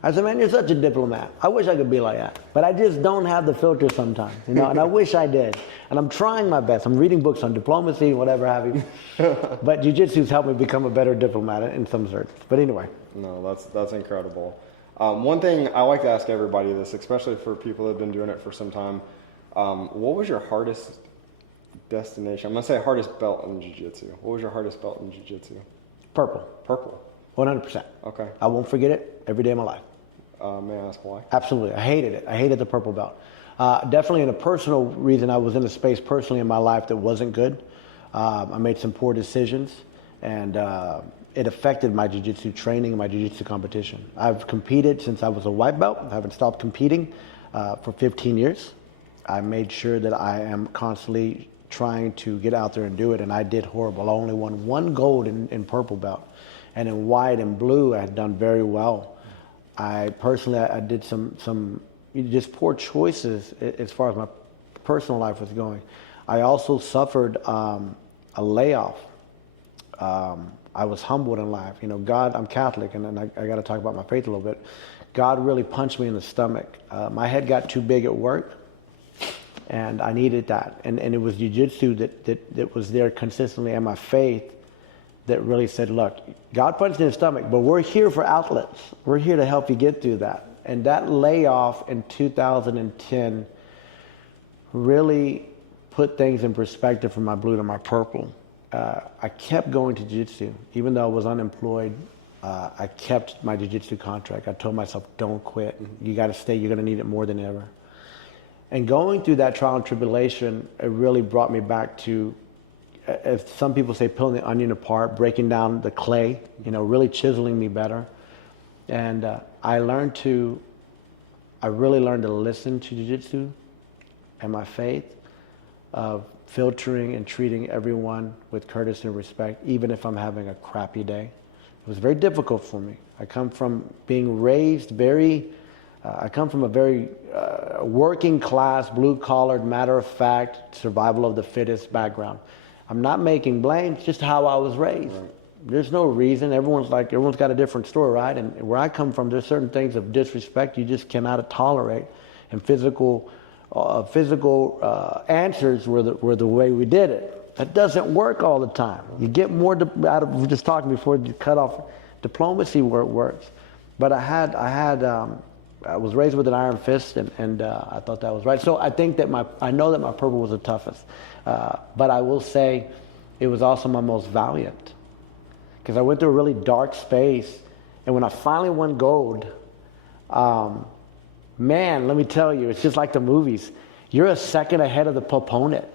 I said, man, you're such a diplomat. I wish I could be like that. But I just don't have the filter sometimes, you know, and I wish I did. And I'm trying my best. I'm reading books on diplomacy, whatever have you. But jiu-jitsu's helped me become a better diplomat in some sense. But anyway. No, that's incredible. One thing I like to ask everybody this, especially for people that have been doing it for some time, what was your hardest destination? I'm going to say hardest belt in jiu-jitsu. What was your hardest belt in jiu-jitsu? Purple. Purple. 100%. Okay. I won't forget it every day of my life. May I ask why? Absolutely. I hated it. I hated the purple belt. Definitely in a personal reason, I was in a space personally in my life that wasn't good. I made some poor decisions, and it affected my jiu-jitsu training and my jiu-jitsu competition. I've competed since I was a white belt. I haven't stopped competing for 15 years. I made sure that I am constantly trying to get out there and do it, and I did horrible. I only won 1 gold in purple belt. And in white and blue, I had done very well. I personally did some just poor choices as far as my personal life was going. I also suffered a layoff. I was humbled in life. You know, God, I'm Catholic, and I got to talk about my faith a little bit. God really punched me in the stomach. My head got too big at work, and I needed that. And it was jiu-jitsu that was there consistently, and my faith that really said, look, God punched you in the stomach, but we're here for outlets. We're here to help you get through that. And that layoff in 2010 really put things in perspective from my blue to my purple. I kept going to jiu-jitsu. Even though I was unemployed, I kept my jiu-jitsu contract. I told myself, don't quit. You got to stay. You're going to need it more than ever. And going through that trial and tribulation, it really brought me back to, as some people say, peeling the onion apart, breaking down the clay, you know, really chiseling me better. And I really learned to listen to jiu-jitsu and my faith of filtering and treating everyone with courtesy and respect, even if I'm having a crappy day. It was very difficult for me. I come from being raised I come from a very working class, blue-collared, matter-of-fact, survival of the fittest background. I'm not making blame, it's just how I was raised. Right. There's no reason. Everyone's got a different story, right? And where I come from, there's certain things of disrespect you just cannot tolerate. And physical answers were the way we did it. That doesn't work all the time. You get more out of, we were just talking before you cut off diplomacy where it works. But I was raised with an iron fist, and I thought that was right. So I think that I know that my purple was the toughest. But I will say it was also my most valiant, because I went through a really dark space, and when I finally won gold, man, let me tell you, it's just like the movies. You're a second ahead of the opponent.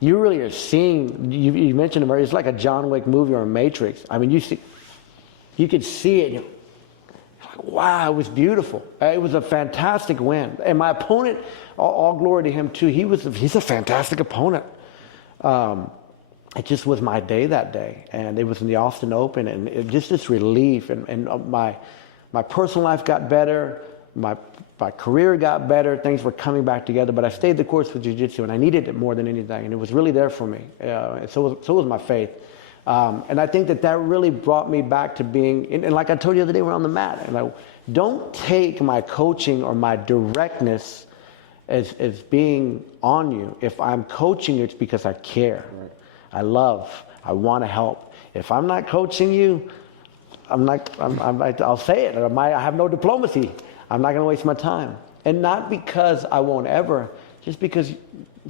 You really are seeing, you mentioned it, it's like a John Wick movie or a Matrix. I mean, you could see it. You're like, wow, it was beautiful. It was a fantastic win. And my opponent, all glory to him too, he's a fantastic opponent. It just was my day that day, and it was in the Austin Open, and it just this relief, and my personal life got better, my career got better, things were coming back together, but I stayed the course with jiu-jitsu, and I needed it more than anything, and it was really there for me. And so was my faith. And I think that really brought me back to being, and like I told you the other day, we're on the mat, and don't take my coaching or my directness as being on you. If I'm coaching you, it's because I care. Right. I want to help. If I'm not coaching you, I'll say it. I have no diplomacy. I'm not going to waste my time. And not because I won't ever, just because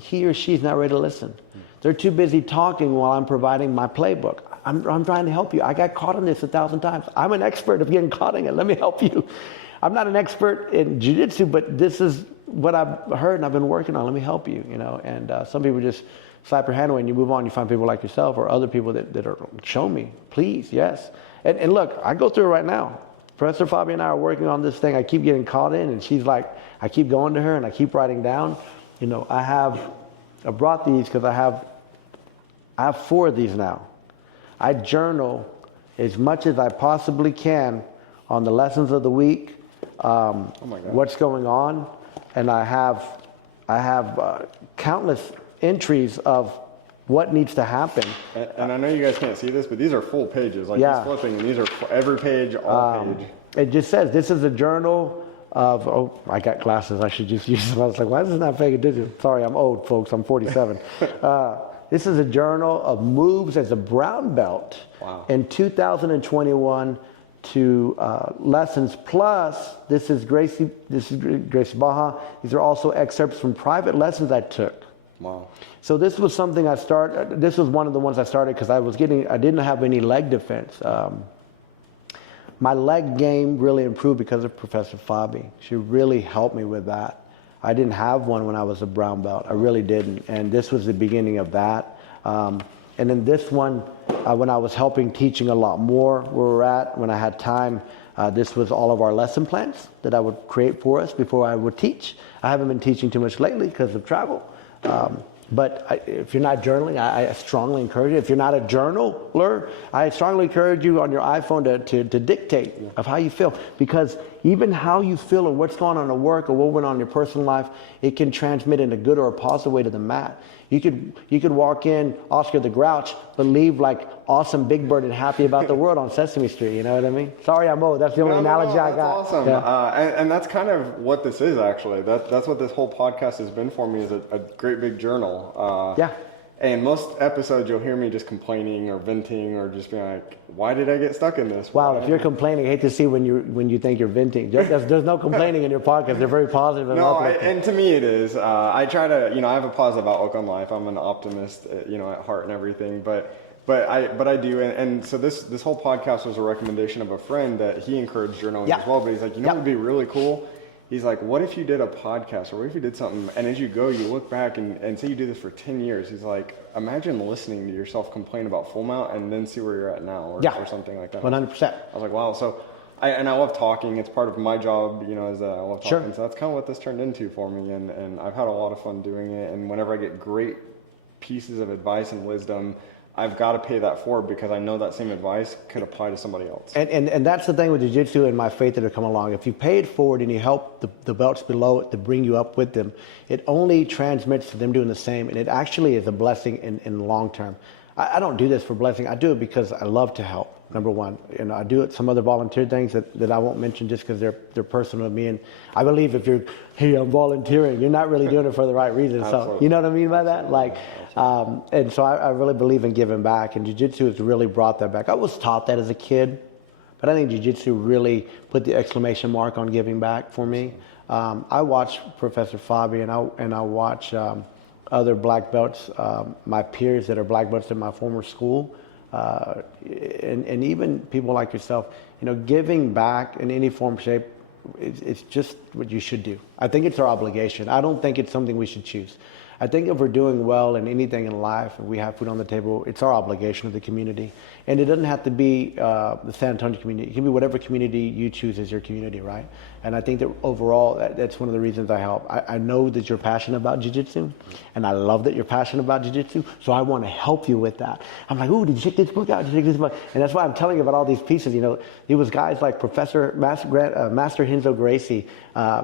he or she's not ready to listen. They're too busy talking while I'm providing my playbook. I'm trying to help you. I got caught in this 1,000 times. I'm an expert of getting caught in it. Let me help you. I'm not an expert in jiu-jitsu, but this is what I've heard and I've been working on. Let me help you, you know. And some people just slap your hand away and you move on. You find people like yourself or other people that are, show me, please, yes. And look, I go through it right now. Professor Fabi and I are working on this thing. I keep getting caught in, and she's like, I keep going to her and I keep writing down. You know, I brought these because I have 4 of these now. I journal as much as I possibly can on the lessons of the week, what's going on, and I have countless entries of what needs to happen. And I know you guys can't see this, but these are full pages. Like Yeah. he's flipping, and these are every page, all page. It just says, this is a journal of, oh, I got glasses. I should just use them. I was like, why is this not paying attention? Sorry, I'm old, folks. I'm 47. This is a journal of moves as a brown belt in 2021 to lessons. Plus, this is Gracie Barra. These are also excerpts from private lessons I took. Wow. So this was something I started. This was one of the ones I started because I didn't have any leg defense. My leg game really improved because of Professor Fabi. She really helped me with that. I didn't have one when I was a brown belt. I really didn't. And this was the beginning of that. And then this one, when I was helping teaching a lot more where we're at, when I had time, this was all of our lesson plans that I would create for us before I would teach. I haven't been teaching too much lately because of travel. But if you're not journaling, I strongly encourage you. If you're not a journaler, I strongly encourage you on your iPhone to dictate of how you feel. Because even how you feel or what's going on at work or what went on in your personal life, it can transmit in a good or a positive way to the mat. You could walk in Oscar the Grouch, but leave like awesome Big Bird and happy about the world on Sesame Street. You know what I mean? Sorry, I'm old. That's the only analogy I got. That's awesome. Yeah. And that's kind of what this is, actually. That's what this whole podcast has been for me, is a great big journal. Yeah. And most episodes, you'll hear me just complaining or venting or just being like, "Why did I get stuck in this?" Wow, if you're complaining, I hate to see when you think you're venting. There's no complaining in your podcast. They're very positive. And and to me it is. I try to, I have a positive outlook on life. I'm an optimist, at heart and everything. But I do. And so this whole podcast was a recommendation of a friend that he encouraged journaling as well. But he's like, what would be really cool? He's like, what if you did a podcast, or what if you did something, and as you go, you look back and say you do this for 10 years. He's like, imagine listening to yourself complain about full mount and then see where you're at now, or something like that. 100%. I was like, wow. So, I love talking. It's part of my job, is that I love talking. Sure. So that's kind of what this turned into for me, and I've had a lot of fun doing it. And whenever I get great pieces of advice and wisdom, I've got to pay that forward, because I know that same advice could apply to somebody else. And that's the thing with Jiu-Jitsu and my faith that have come along. If you pay it forward and you help the belts below it to bring you up with them, it only transmits to them doing the same, and it actually is a blessing in the long term. I don't do this for blessing. I do it because I love to help, number one. I do it some other volunteer things that I won't mention just because they're personal to me. And I believe if I'm volunteering, you're not really doing it for the right reason. So you know what I mean by that? Like, and so I really believe in giving back, and Jiu-Jitsu has really brought that back. I was taught that as a kid, but I think Jiu-Jitsu really put the exclamation mark on giving back for me. I watch Professor Fabi, and I watch other black belts, my peers that are black belts in my former school, and even people like yourself. Giving back in any form, shape, it's just what you should do. I think it's our obligation. I don't think it's something we should choose. I think if we're doing well in anything in life, if we have food on the table, it's our obligation to the community. And it doesn't have to be the San Antonio community. It can be whatever community you choose as your community, right? And I think that overall, that's one of the reasons I help. I know that you're passionate about Jiu-Jitsu, and I love that you're passionate about Jiu-Jitsu, so I want to help you with that. I'm like, ooh, did you check this book out? Did you check this book? And that's why I'm telling you about all these pieces. It was guys like Master Hinzo Gracie.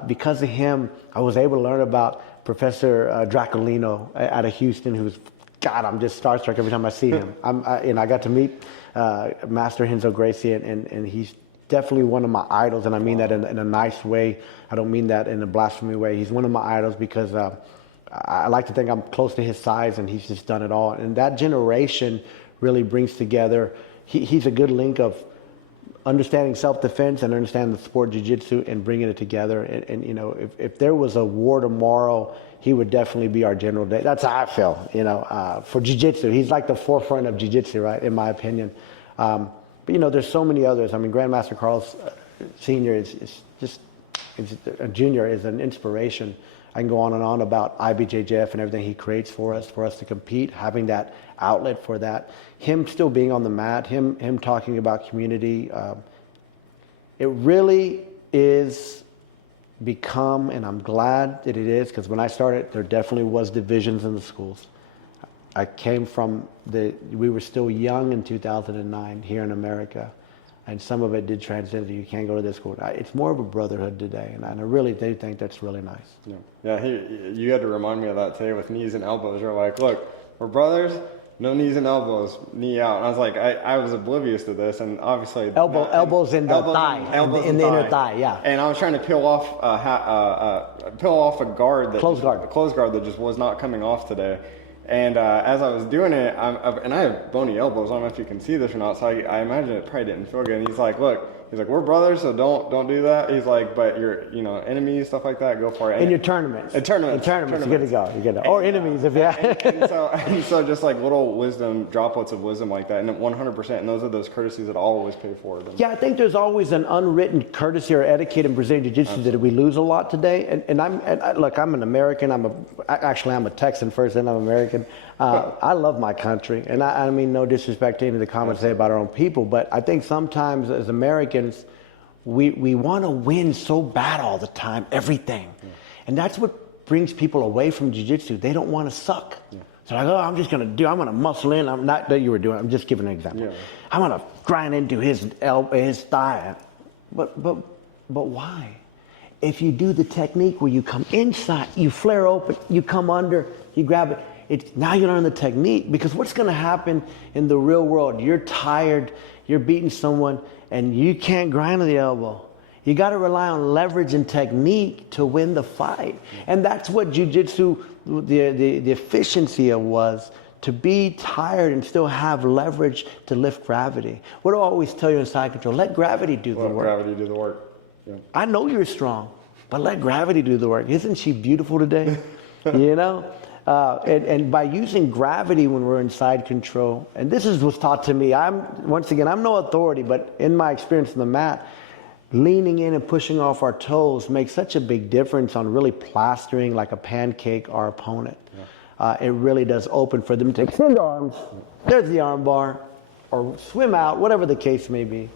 Because of him, I was able to learn about Professor Dracolino out of Houston, I'm just starstruck every time I see him. I got to meet Master Hinzo Gracie, and he's definitely one of my idols, and I mean that in a nice way. I don't mean that in a blasphemy way. He's one of my idols because I like to think I'm close to his size, and he's just done it all. And that generation really brings together. He's a good link of understanding self-defense and understanding the sport jiu-jitsu and bringing it together. And if there was a war tomorrow, he would definitely be our general day. That's how I feel, for jiu-jitsu. He's like the forefront of jiu-jitsu, right, in my opinion. But, there's so many others. I mean, Grandmaster Carlos Sr. Junior is an inspiration. I can go on and on about IBJJF and everything he creates for us to compete, having that outlet for that. Him still being on the mat, him talking about community. It really is become, and I'm glad that it is, because when I started, there definitely was divisions in the schools. I came from we were still young in 2009 here in America. And some of it did transcend. You can't go to this school. It's more of a brotherhood today, and I really do think that's really nice. Yeah. You had to remind me of that today with knees and elbows. You're like, look, we're brothers. No knees and elbows, knee out. And I was like, I was oblivious to this, and obviously elbows in the thigh, in the inner thigh, yeah. And I was trying to peel off a guard, closed guard that just was not coming off today. And as I was doing it, and I have bony elbows. I don't know if you can see this or not. So I imagine it probably didn't feel good. And he's like, look. He's like, we're brothers, so don't do that. He's like, but you're, enemies, stuff like that, go for it. In your tournaments. In tournaments. You're good to go. You're good to go. Or enemies, if you and so just like little wisdom, droplets of wisdom like that, and 100%, and those are those courtesies that I'll always pay for them. Yeah, I think there's always an unwritten courtesy or etiquette in Brazilian Jiu-Jitsu that we lose a lot today. Look, I'm an American. I'm a Texan first, then I'm American. I love my country, and I mean no disrespect to any of the comments say about our own people, but I think sometimes as Americans, we want to win so bad all the time, everything. Yeah. And that's what brings people away from jiu-jitsu. They don't want to suck. Yeah. So like, I'm going to muscle in. I'm not that you were doing. I'm just giving an example. Yeah. I'm going to grind into his thigh. But why? If you do the technique where you come inside, you flare open, you come under, you grab it, now you learn the technique. Because what's going to happen in the real world? You're tired, you're beating someone, and you can't grind to the elbow. You got to rely on leverage and technique to win the fight. And that's what jiu-jitsu, the efficiency of was, to be tired and still have leverage to lift gravity. What do I always tell you in side control? Let gravity do the work. Let gravity do the work. Yeah. I know you're strong, but let gravity do the work. Isn't she beautiful today? You know? And by using gravity when we're in side control, and this was taught to me. I'm no authority, but in my experience on the mat, leaning in and pushing off our toes makes such a big difference on really plastering like a pancake our opponent. Yeah. It really does open for them to extend arms. There's the arm bar, or swim out, whatever the case may be.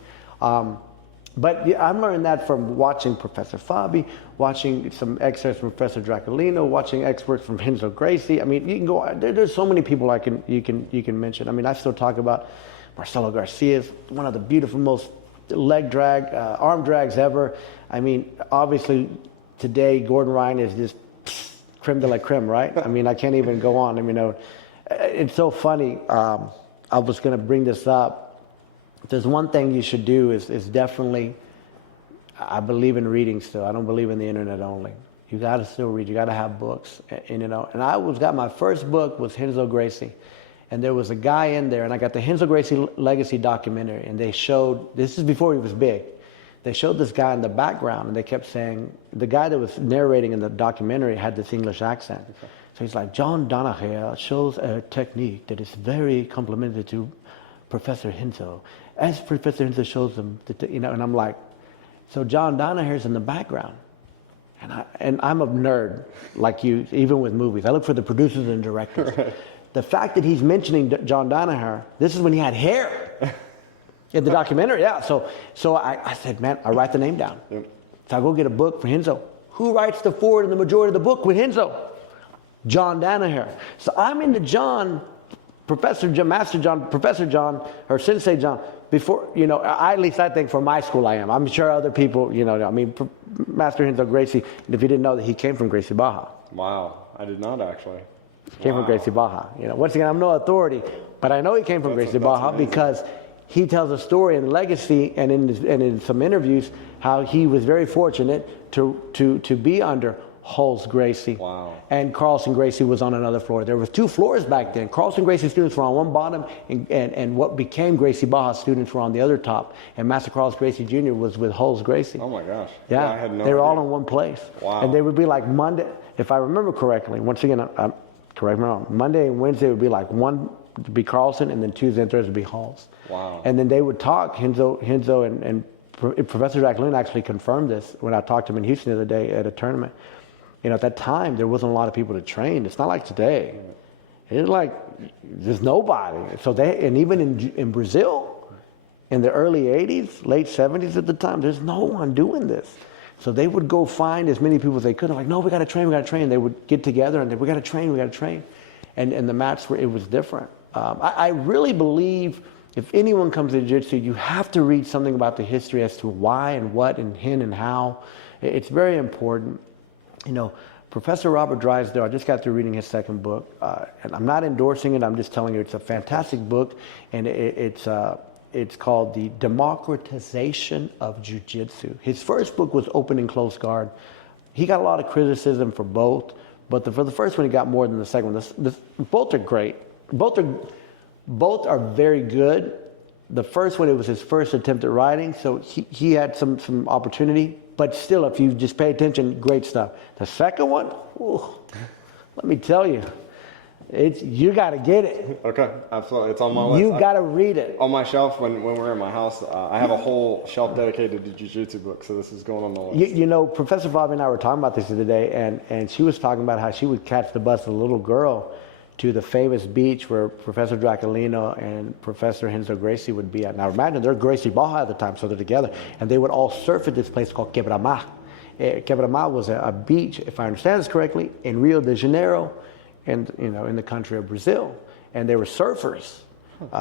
But yeah, I'm learning that from watching Professor Fabi, watching some excerpts from Professor Draculino, watching experts from Renzo Gracie. I mean, you can go. There's so many people you can mention. I mean, I still talk about Marcelo Garcia's one of the beautiful, most arm drags ever. I mean, obviously today Gordon Ryan is just creme de la creme, right? I mean, I can't even go on. I mean, it's so funny. I was going to bring this up. If there's one thing you should do is definitely, I believe in reading still. I don't believe in the internet only. You got to still read. You got to have books. And I got my first book was Renzo Gracie. And there was a guy in there, and I got the Renzo Gracie Legacy documentary, and they showed, this is before he was big, they showed this guy in the background, and they kept saying, the guy that was narrating in the documentary had this English accent. Okay. So he's like, John Danaher shows a technique that is very complementary to Professor Renzo. As Professor Renzo shows them, and I'm like, so John Danaher's in the background. And I'm a nerd, like you, even with movies. I look for the producers and directors. Right. The fact that he's mentioning John Danaher, this is when he had hair in the documentary. Yeah, so I said, man, I write the name down. Yep. So I go get a book for Renzo. Who writes the forward and the majority of the book with Renzo? John Danaher. So I'm into John, Professor John, Master John, Professor John, or Sensei John, before, at least I think for my school I am. I'm sure other people, Master Renzo Gracie, and if you didn't know that he came from Gracie Barra. Wow, I did not actually. Came from Gracie Barra. Once again, I'm no authority, but I know he came from Gracie Barra because he tells a story in Legacy and in some interviews how he was very fortunate to be under Hulse Gracie. Wow. And Carlson Gracie was on another floor. There were 2 floors back then. Carlson Gracie students were on one bottom, and what became Gracie Barra students were on the other top. And Master Carlos Gracie Jr. was with Hulse Gracie. Oh my gosh. Yeah, I had no they were idea. all in one place. Wow. And they would be like Monday, if I remember correctly, once again, correct me wrong, Monday and Wednesday would be like one to be Carlson, and then Tuesday and Thursday would be Hulse. Wow. And then they would talk, Renzo and Professor Jacqueline actually confirmed this when I talked to him in Houston the other day at a tournament. At that time, there wasn't a lot of people to train. It's not like today. It's like there's nobody. So and even in Brazil, in the early 80s, late 70s at the time, there's no one doing this. So they would go find as many people as they could. I'm like, no, we got to train. They would get together and we got to train. And the mats it was different. I really believe if anyone comes to Jiu-Jitsu, you have to read something about the history as to why and what and when and how. It's very important. Professor Robert Drysdale, I just got through reading his second book, and I'm not endorsing it. I'm just telling you it's a fantastic book, and it's called The Democratization of Jiu Jitsu. His first book was Open and Close Guard. He got a lot of criticism for both, but for the first one, he got more than the second one. Both are great. Both are very good. The first one, it was his first attempt at writing, so he had some opportunity. But still, if you just pay attention, great stuff. The second one, let me tell you, you got to get it. Okay, absolutely. It's on my list. You got to read it. On my shelf, when we're in my house, I have a whole shelf dedicated to Jiu Jitsu books, so this is going on the list. You know, Professor Bobby and I were talking about this the other day, and she was talking about how she would catch the bus with a little girl to the famous beach where Professor Draculino and Professor Hensel Gracie would be at. Now imagine, they're Gracie Barra at the time, so they're together. And they would all surf at this place called Quebra-Mar. Quebra-Mar was a beach, if I understand this correctly, in Rio de Janeiro, and in the country of Brazil. And they were surfers.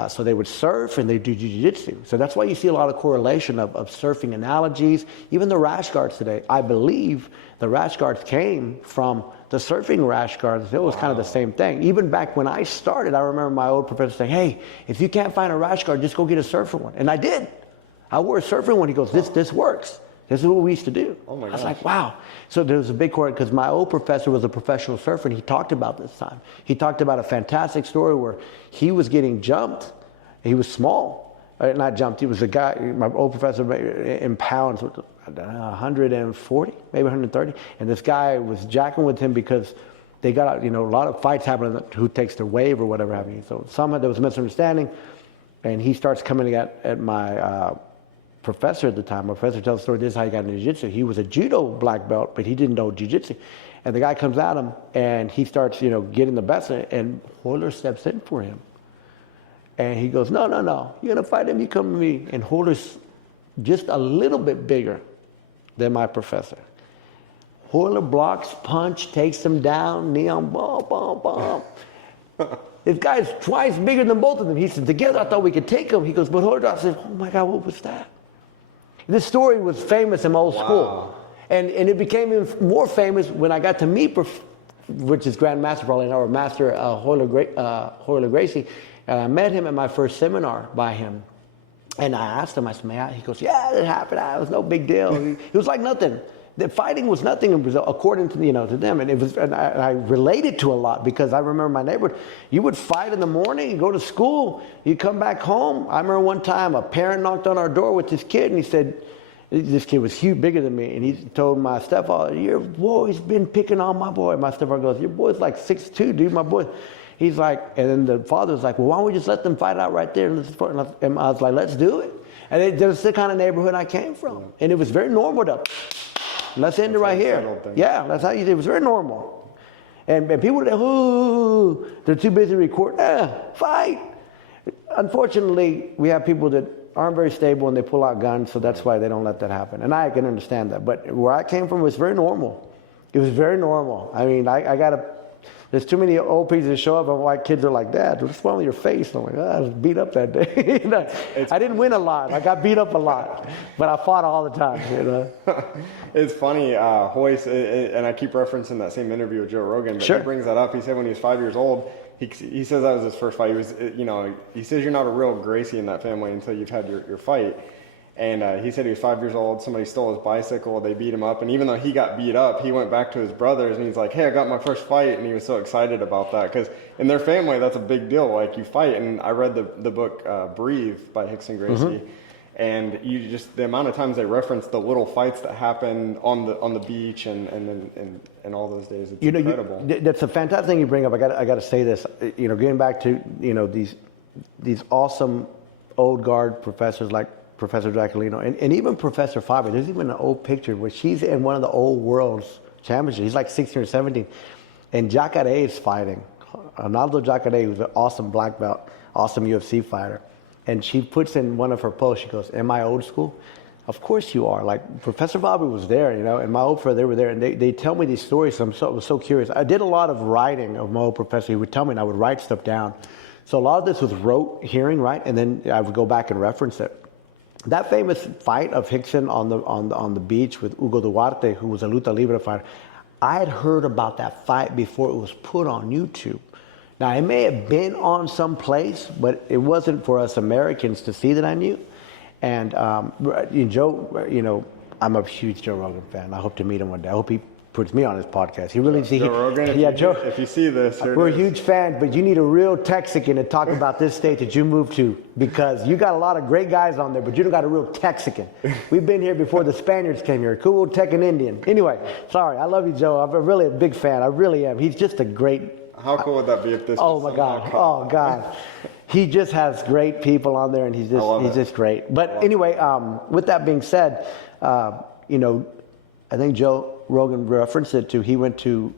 So they would surf and they do jiu-jitsu. So that's why you see a lot of correlation of surfing analogies. Even the rash guards today, I believe the rash guards came from the surfing rash guards. It was kind of the same thing. Even back when I started, I remember my old professor saying, hey, if you can't find a rash guard, just go get a surfer one. And I did. I wore a surfing one. He goes, this works. This is what we used to do. Oh my gosh. I was like, wow. So there was a big correlation because my old professor was a professional surfer, and he talked about this time. He talked about a fantastic story where he was getting jumped. He was small. Not jumped. He was a guy, my old professor in pounds, 140, maybe 130. And this guy was jacking with him because they got out, a lot of fights happening, who takes the wave or whatever have you. So somehow there was a misunderstanding, and he starts coming at my professor at the time. My professor tells the story, this is how he got into jiu-jitsu. He was a judo black belt, but he didn't know jiu-jitsu. And the guy comes at him, and he starts, getting the best of it, and Hoyler steps in for him. And he goes, no, you're going to fight him, you come to me. And Hoyler's just a little bit bigger than my professor. Hoyler blocks, punch, takes him down, knee on, bomb. This guy's twice bigger than both of them. He said, together I thought we could take him. He goes, but Hoyler, I said, oh my God, what was that? This story was famous in my old school. And it became even more famous when I got to meet, which is Grandmaster probably now, or Master Hoyler Gracie. And I met him at my first seminar by him. And I asked him, I said, man, he goes, yeah, it happened. It was no big deal. He was like nothing. The fighting was nothing in Brazil, according to to them, and I related to a lot because I remember my neighborhood. You would fight in the morning, you go to school, you come back home. I remember one time a parent knocked on our door with this kid, and he said, this kid was huge, bigger than me, and he told my stepfather, your boy's been picking on my boy. My stepfather goes, your boy's like 6'2", dude, my boy. He's like, and then the father was like, well, why don't we just let them fight out right there? And I was like, let's do it. And that's the kind of neighborhood I came from, and it was very normal to. Let's end it right here. Yeah, that's how you did. It was very normal. And people would say, ooh, they're too busy recording. Fight. Unfortunately, we have people that aren't very stable and they pull out guns, so that's why they don't let that happen. And I can understand that. But where I came from, it was very normal. It was very normal. I mean, there's too many old people that show up and white kids are like, Dad, what's wrong with your face? And I'm like, I was beat up that day. I didn't win a lot. I got beat up a lot. But I fought all the time, It's funny, Hoyce, and I keep referencing that same interview with Joe Rogan, but sure. He brings that up. He said when he was 5 years old, he says that was his first fight. He was, he says you're not a real Gracie in that family until you've had your fight. And he said he was 5 years old, somebody stole his bicycle, they beat him up, and even though he got beat up, he went back to his brothers, and he's like, hey, I got my first fight, and he was so excited about that, because in their family, that's a big deal, like, you fight, and I read the book Breathe by Rickson Gracie, and you just, the amount of times they reference the little fights that happen on the beach and all those days, it's incredible. That's a fantastic thing you bring up. I got to say this, getting back to, these awesome old guard professors like Professor Draculino, and even Professor Fabi. There's even an old picture where she's in one of the old world's championships. He's like 16 or 17. And Jacare is fighting. Arnaldo Jacare, who's an awesome black belt, awesome UFC fighter. And she puts in one of her posts, she goes, am I old school? Of course you are. Like, Professor Fabi was there, and my old friend, they were there. And they tell me these stories, so I was so curious. I did a lot of writing of my old professor. He would tell me, and I would write stuff down. So a lot of this was rote hearing, right? And then I would go back and reference it. That famous fight of Rickson on the beach with Hugo Duarte, who was a luta libre fighter, I had heard about that fight before it was put on YouTube. Now, it may have been on some place, but it wasn't for us Americans to see that I knew. And Joe, you know, I'm a huge Joe Rogan fan. I hope to meet him one day. I hope he puts me on his podcast. He really Joe Rogan, if you see this, we're huge fans, but you need a real Texican to talk about this state that you moved to, because you got a lot of great guys on there, but you don't got a real Texican. We've been here before the Spaniards came here. Cool Tecan Indian. Anyway, sorry, I love you, Joe. I'm really a big fan. I really am. He's just a great. How cool would that be if this? Oh my God! Oh God! He just has great people on there, and he's just great. But anyway, with that being said, you know, I think Joe Rogan referenced it to. He went to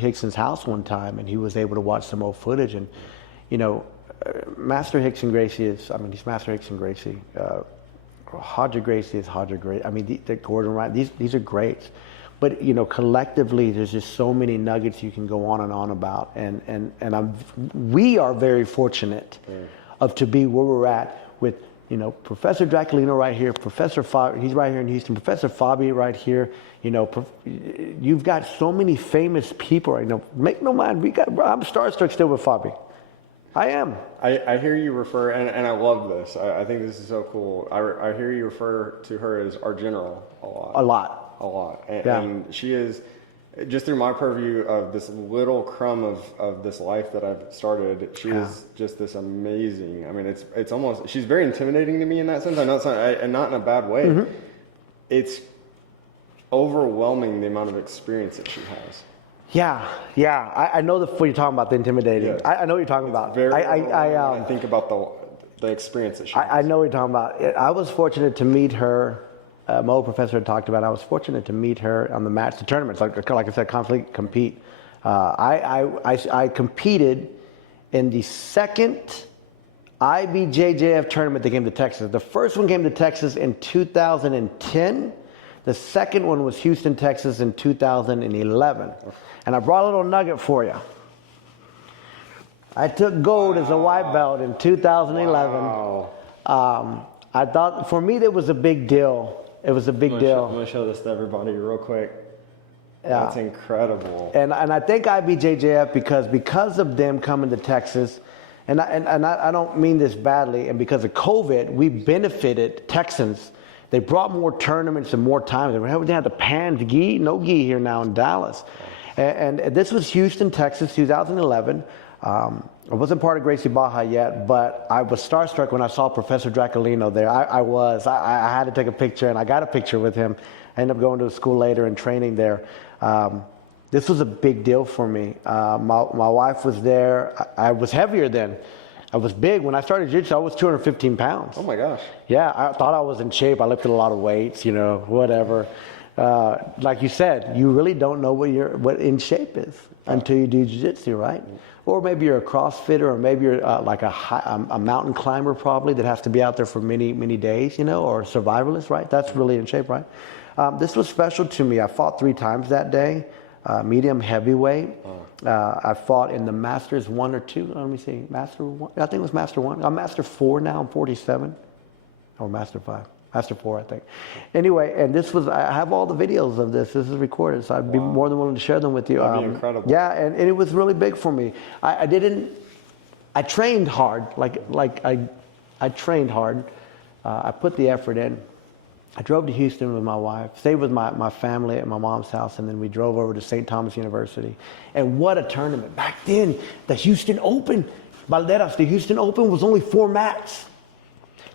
Hickson's house one time, and he was able to watch some old footage. And you know, Master Hickson Gracie he's Master Hickson Gracie. Hodger Gracie is Hodger Gracie. I mean, the Gordon Wright. These are greats. But you know, collectively, there's just so many nuggets you can go on and on about, and we are very fortunate to be where we're at with, you know, Professor Draculino right here, Professor Fabi, he's right here in Houston, Professor Fabi right here. You know, you've got so many famous people right now. Make no mind, I'm starstruck still with Fabi. I am. I hear you refer, and I love this. I think this is so cool. I hear you refer to her as our general a lot. A lot. And she is, just through my purview of this little crumb of this life that I've started, she is just this amazing. I mean, it's almost, she's very intimidating to me in that sense. I know it's not, and not in a bad way. Mm-hmm. It's overwhelming the amount of experience that she has. Yeah. I know what you're talking about, the intimidating. Yes. I know what you're talking about. I think about the experience that she has. I know what you're talking about. I was fortunate to meet her. My old professor had talked about it. I was fortunate to meet her on the match, the tournaments. Like I said, constantly compete. I competed in the second IBJJF tournament that came to Texas. The first one came to Texas in 2010. The second one was Houston, Texas in 2011. And I brought a little nugget for you. I took gold as a white belt in 2011. Wow. I thought, for me, that was a big deal. It was a big deal. I'm going to show this to everybody real quick. Yeah. That's incredible. And I think IBJJF, because of them coming to Texas, and I don't mean this badly, and because of COVID, we benefited Texans. They brought more tournaments and more times. We didn't have the pans gi, no gi here now in Dallas. And this was Houston, Texas, 2011. I wasn't part of Gracie Barra yet, but I was starstruck when I saw Professor Draculino there. I had to take a picture, and I got a picture with him. I ended up going to a school later and training there. This was a big deal for me. My wife was there. I was heavier then. I was big. When I started jiu-jitsu, I was 215 pounds. Oh my gosh. Yeah, I thought I was in shape. I lifted a lot of weights, you know, whatever. Like you said, you really don't know what in shape is until you do jiu-jitsu, right? Or maybe you're a CrossFitter, or maybe you're like a mountain climber probably that has to be out there for many, many days, you know, or a survivalist, right? That's really in shape, right? This was special to me. I fought 3 times that day, medium heavyweight. I fought in the Masters 1 or 2. Let me see, Master 1. I think it was Master 1. I'm Master 4 now. I'm 47. Or Master 5. Master 4, I think. Anyway, and I have all the videos of this. This is recorded, so I'd be more than willing to share them with you. That'd be incredible. Yeah, and it was really big for me. I trained hard. I trained hard. I put the effort in. I drove to Houston with my wife, stayed with my family at my mom's house, and then we drove over to St. Thomas University. And what a tournament. Back then, the Houston Open, Valderas, the Houston Open was only 4 mats.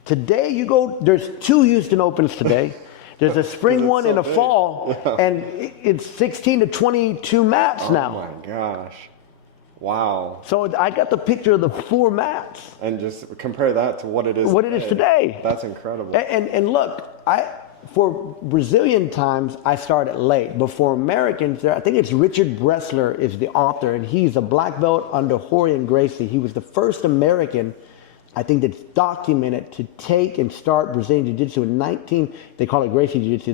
Today, you go, there's 2 Houston Opens today. There's a spring one and a fall, and it's 16 to 22 mats now. Oh my gosh. Wow. So I got the picture of the 4 mats. And just compare that to what it is today. That's incredible. And look, for Brazilian times, I started late. But for Americans, I think it's Richard Bressler is the author, and he's a black belt under Jorge and Gracie. He was the first American, I think, that's documented to take and start Brazilian Jiu-Jitsu they call it Gracie Jiu-Jitsu,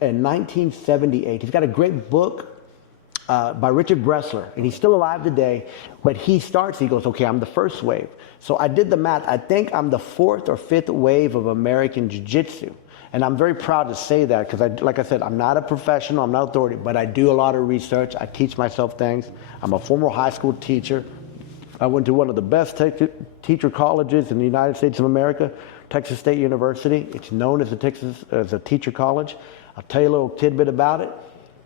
in 1978. He's got a great book by Richard Bressler, and he's still alive today. But he goes, okay, I'm the first wave. So I did the math. I think I'm the fourth or fifth wave of American Jiu Jitsu. And I'm very proud to say that because, like I said, I'm not a professional, I'm not authority, but I do a lot of research. I teach myself things. I'm a former high school teacher. I went to one of the best teacher colleges in the United States of America, Texas State University. It's known as a teacher college. I'll tell you a little tidbit about it.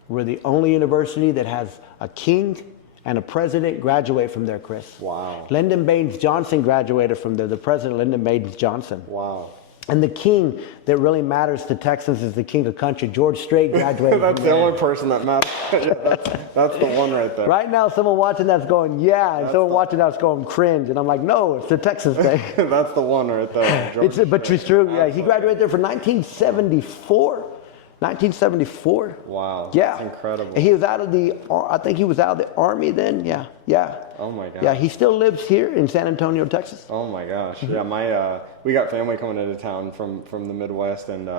We're the only university that has a king and a president graduate from there, Chris. Wow. Lyndon Baines Johnson graduated from there, the president, Lyndon Baines Johnson. Wow. And the king that really matters to Texans is the king of country. George Strait graduated. That's the only person that matters. That's the one right there. Right now, someone watching that's going, yeah, and someone watching that's going, cringe. And I'm like, no, it's the Texas thing. That's the one right there. But it's true. Yeah, he graduated there for 1974. 1974. Wow. Yeah. That's incredible. And he was I think he was out of the Army then. Yeah. Oh my gosh. Yeah, he still lives here in San Antonio, Texas. Oh my gosh. Yeah, we got family coming into town from the Midwest, and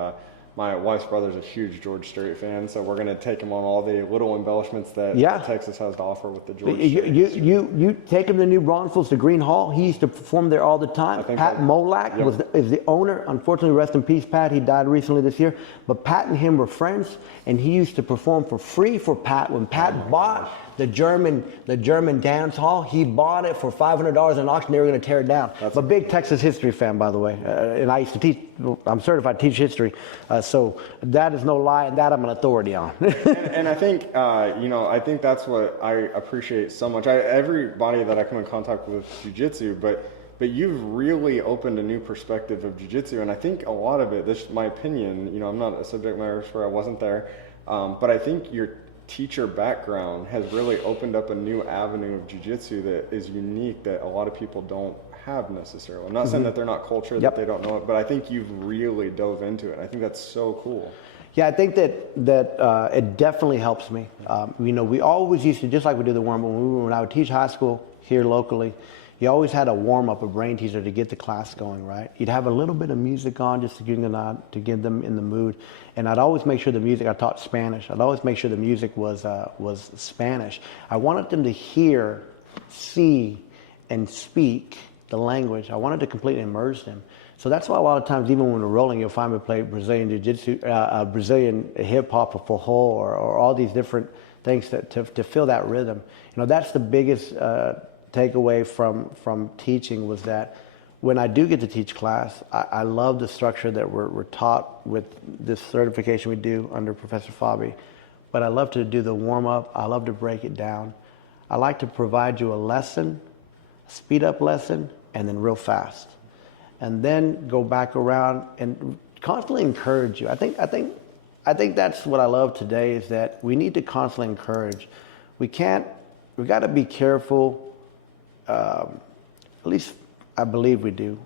my wife's brother's a huge George Strait fan, so we're going to take him on all the little embellishments that Texas has to offer with the George Strait. You take him to New Braunfels, to Green Hall. He used to perform there all the time. Pat Molak is the owner. Unfortunately, rest in peace, Pat. He died recently this year. But Pat and him were friends, and he used to perform for free for Pat. When Pat bought the German dance hall, he bought it for $500 in auction. They were going to tear it down. I'm a big Texas history fan, by the way, and I used to teach. I'm certified to teach history, so that is no lie, and that I'm an authority on. and I think I think that's what I appreciate so much. Everybody that I come in contact with jiu-jitsu, but you've really opened a new perspective of jiu-jitsu, and I think a lot of it. This is my opinion. I'm not a subject matter expert. I wasn't there, but I think your teacher background has really opened up a new avenue of jiu-jitsu that is unique, that a lot of people don't have necessarily. I'm not saying that they're not cultured, that they don't know it, but I think you've really dove into it. I think that's so cool. Yeah, I think that it definitely helps me. We always used to, just like we do the warm-up, when I would teach high school here locally, you always had a warm-up, a brain teaser to get the class going, right? You'd have a little bit of music on just to get them in the mood. And I'd always make sure the music, I taught Spanish, I'd always make sure the music was Spanish. I wanted them to hear, see, and speak the language. I wanted to completely immerse them. So that's why a lot of times, even when we're rolling, you'll find me play Brazilian Jiu-Jitsu, Brazilian hip-hop or forró, or all these different things to feel that rhythm. That's the biggest takeaway from teaching, was that when I do get to teach class, I love the structure that we're taught with this certification we do under Professor Fabi. But I love to do the warm-up. I love to break it down. I like to provide you a lesson, a speed-up lesson, and then real fast. And then go back around and constantly encourage you. I think that's what I love today, is that we need to constantly encourage. We got to be careful, at least I believe we do.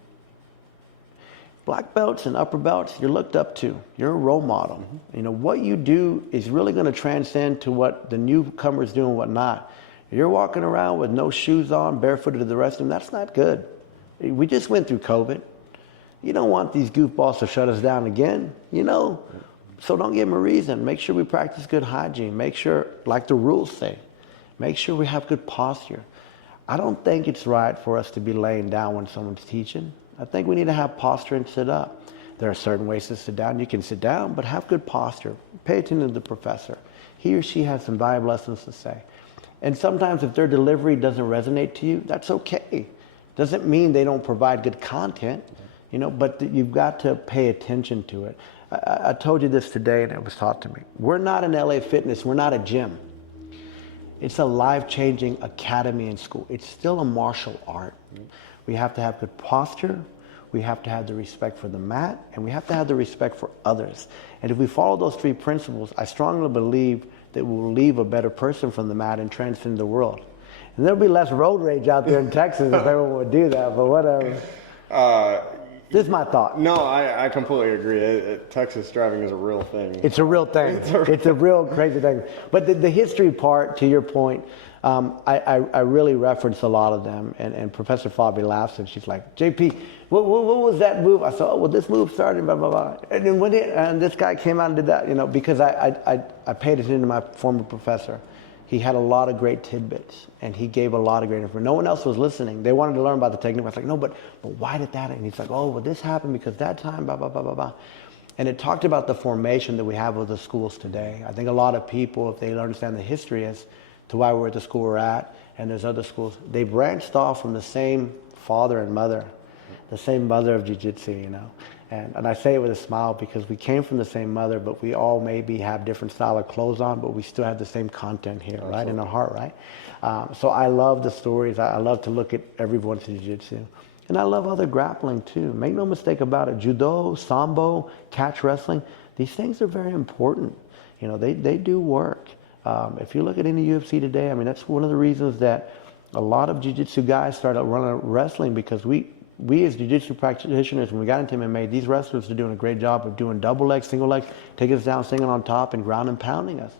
Black belts and upper belts, you're looked up to. You're a role model. What you do is really going to transcend to what the newcomers do and whatnot. You're walking around with no shoes on, barefooted to the rest of them, that's not good. We just went through COVID. You don't want these goofballs to shut us down again, So don't give them a reason. Make sure we practice good hygiene. Make sure, like the rules say, make sure we have good posture. I don't think it's right for us to be laying down when someone's teaching. I think we need to have posture and sit up. There are certain ways to sit down. You can sit down, but have good posture. Pay attention to the professor. He or she has some valuable lessons to say. And sometimes if their delivery doesn't resonate to you, that's okay. Doesn't mean they don't provide good content, but you've got to pay attention to it. I told you this today, and it was taught to me. We're not an LA Fitness. We're not a gym. It's a life-changing academy and school. It's still a martial art. We have to have good posture. We have to have the respect for the mat, and we have to have the respect for others. And if we follow those three principles, I strongly believe that we'll leave a better person from the mat and transcend the world. And there'll be less road rage out there in Texas if everyone would do that, but whatever. This is my thought. No, I completely agree. Texas driving is a real thing. It's a real thing. It's a real crazy thing. But the history part, to your point, I really reference a lot of them. And Professor Fabi laughs, and she's like, JP, what was that move? I said, oh, well, this move started, blah, blah, blah. And then and this guy came out and did that, because I paid attention to my former professor. he had a lot of great tidbits, and he gave a lot of great information. No one else was listening. They wanted to learn about the technique. I was like, no, but why did that? And he's like, oh, well, this happened because that time, blah, blah, blah, blah, blah. And it talked about the formation that we have with the schools today. I think a lot of people, if they understand the history as to why we're at the school we're at, and there's other schools, they branched off from the same father and mother, the same mother of Jiu Jitsu, you know. And I say it with a smile because we came from the same mother, but we all maybe have different style of clothes on, but we still have the same content here, Absolutely. Right, in our heart, right? So I love the stories. I love to look at everyone's Jiu-Jitsu. And I love other grappling too. Make no mistake about it. Judo, Sambo, catch wrestling, these things are very important. You know, they do work. If you look at any UFC today, I mean, that's one of the reasons that a lot of Jiu-Jitsu guys started running wrestling because we as Jiu-Jitsu practitioners, when we got into MMA, these wrestlers are doing a great job of doing double legs, single legs, taking us down, singing on top, and ground and pounding us.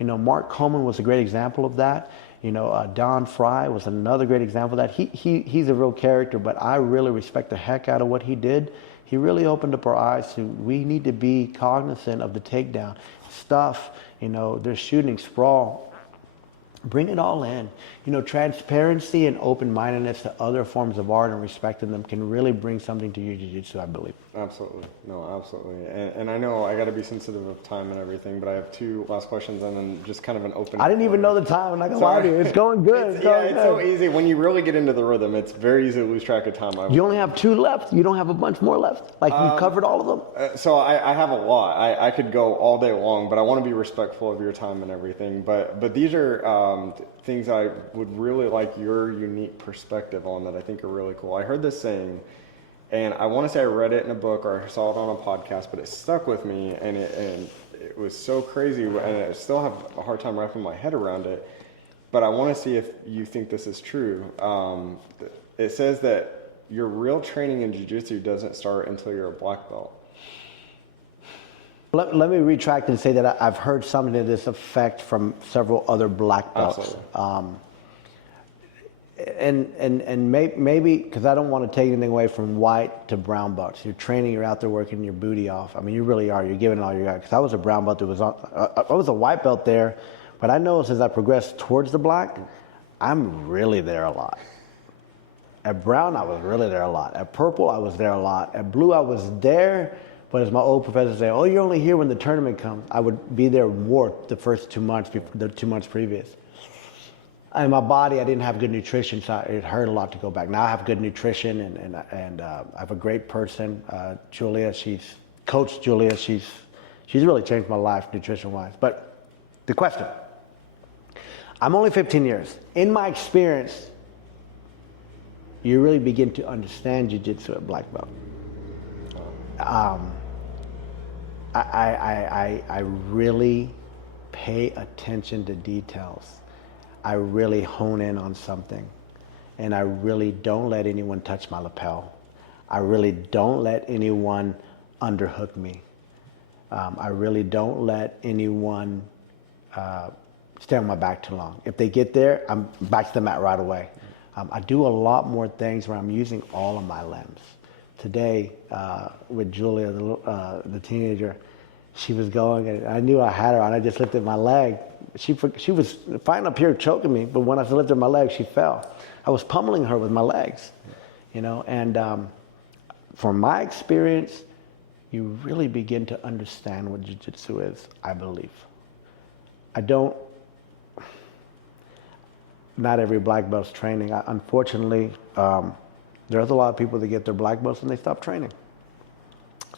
You know, Mark Coleman was a great example of that. You know, Don Fry was another great example of that. He's a real character, but I really respect the heck out of what he did. He really opened up our eyes to we need to be cognizant of the takedown stuff. You know, there's shooting, sprawl. Bring it all in. You know, transparency and open-mindedness to other forms of art and respecting them can really bring something to your jiu-jitsu, I believe. Absolutely. No, absolutely. And I know I got to be sensitive of time and everything, but I have two last questions and then just kind of an open... I didn't even know the time. I'm not going to lie to you. It's going good. It's so easy. When you really get into the rhythm, it's very easy to lose track of time. You only have 2 left. You don't have a bunch more left. Like, you covered all of them? So I have a lot. I could go all day long, but I want to be respectful of your time and everything. But these are things I would really like your unique perspective on that I think are really cool. I heard this saying, and I want to say I read it in a book or I saw it on a podcast, but it stuck with me, and it was so crazy, and I still have a hard time wrapping my head around it. But I want to see if you think this is true. It says that your real training in jiu-jitsu doesn't start until you're a black belt. Let me retract and say that I've heard something to this effect from several other black belts. And maybe, because I don't want to take anything away from white to brown belts. You're training, you're out there working your booty off. I mean, you really are. You're giving it all you got. Because I was a brown belt that was on, I was a white belt there, but I noticed as I progressed towards the black, I'm really there a lot. At brown, I was really there a lot. At purple, I was there a lot. At blue, I was there. But as my old professor said, oh, you're only here when the tournament comes. I would be there more the first 2 months, the 2 months previous. And my body, I didn't have good nutrition, so it hurt a lot to go back. Now I have good nutrition, and I have a great person, Julia. Coach Julia. She's really changed my life nutrition-wise. But the question, I'm only 15 years. In my experience, you really begin to understand jiu-jitsu at black belt. I really pay attention to details. I really hone in on something, and I really don't let anyone touch my lapel. I really don't let anyone underhook me. I really don't let anyone stay on my back too long. If they get there, I'm back to the mat right away. I do a lot more things where I'm using all of my limbs. Today, with Julia, the teenager, she was going, and I knew I had her on. I just lifted my leg. She was fine up here choking me, but when I lifted my leg, she fell. I was pummeling her with my legs, you know. And from my experience, you really begin to understand what jiu-jitsu is, I believe. Not every black belt's training. Unfortunately, there's a lot of people that get their black belts and they stop training.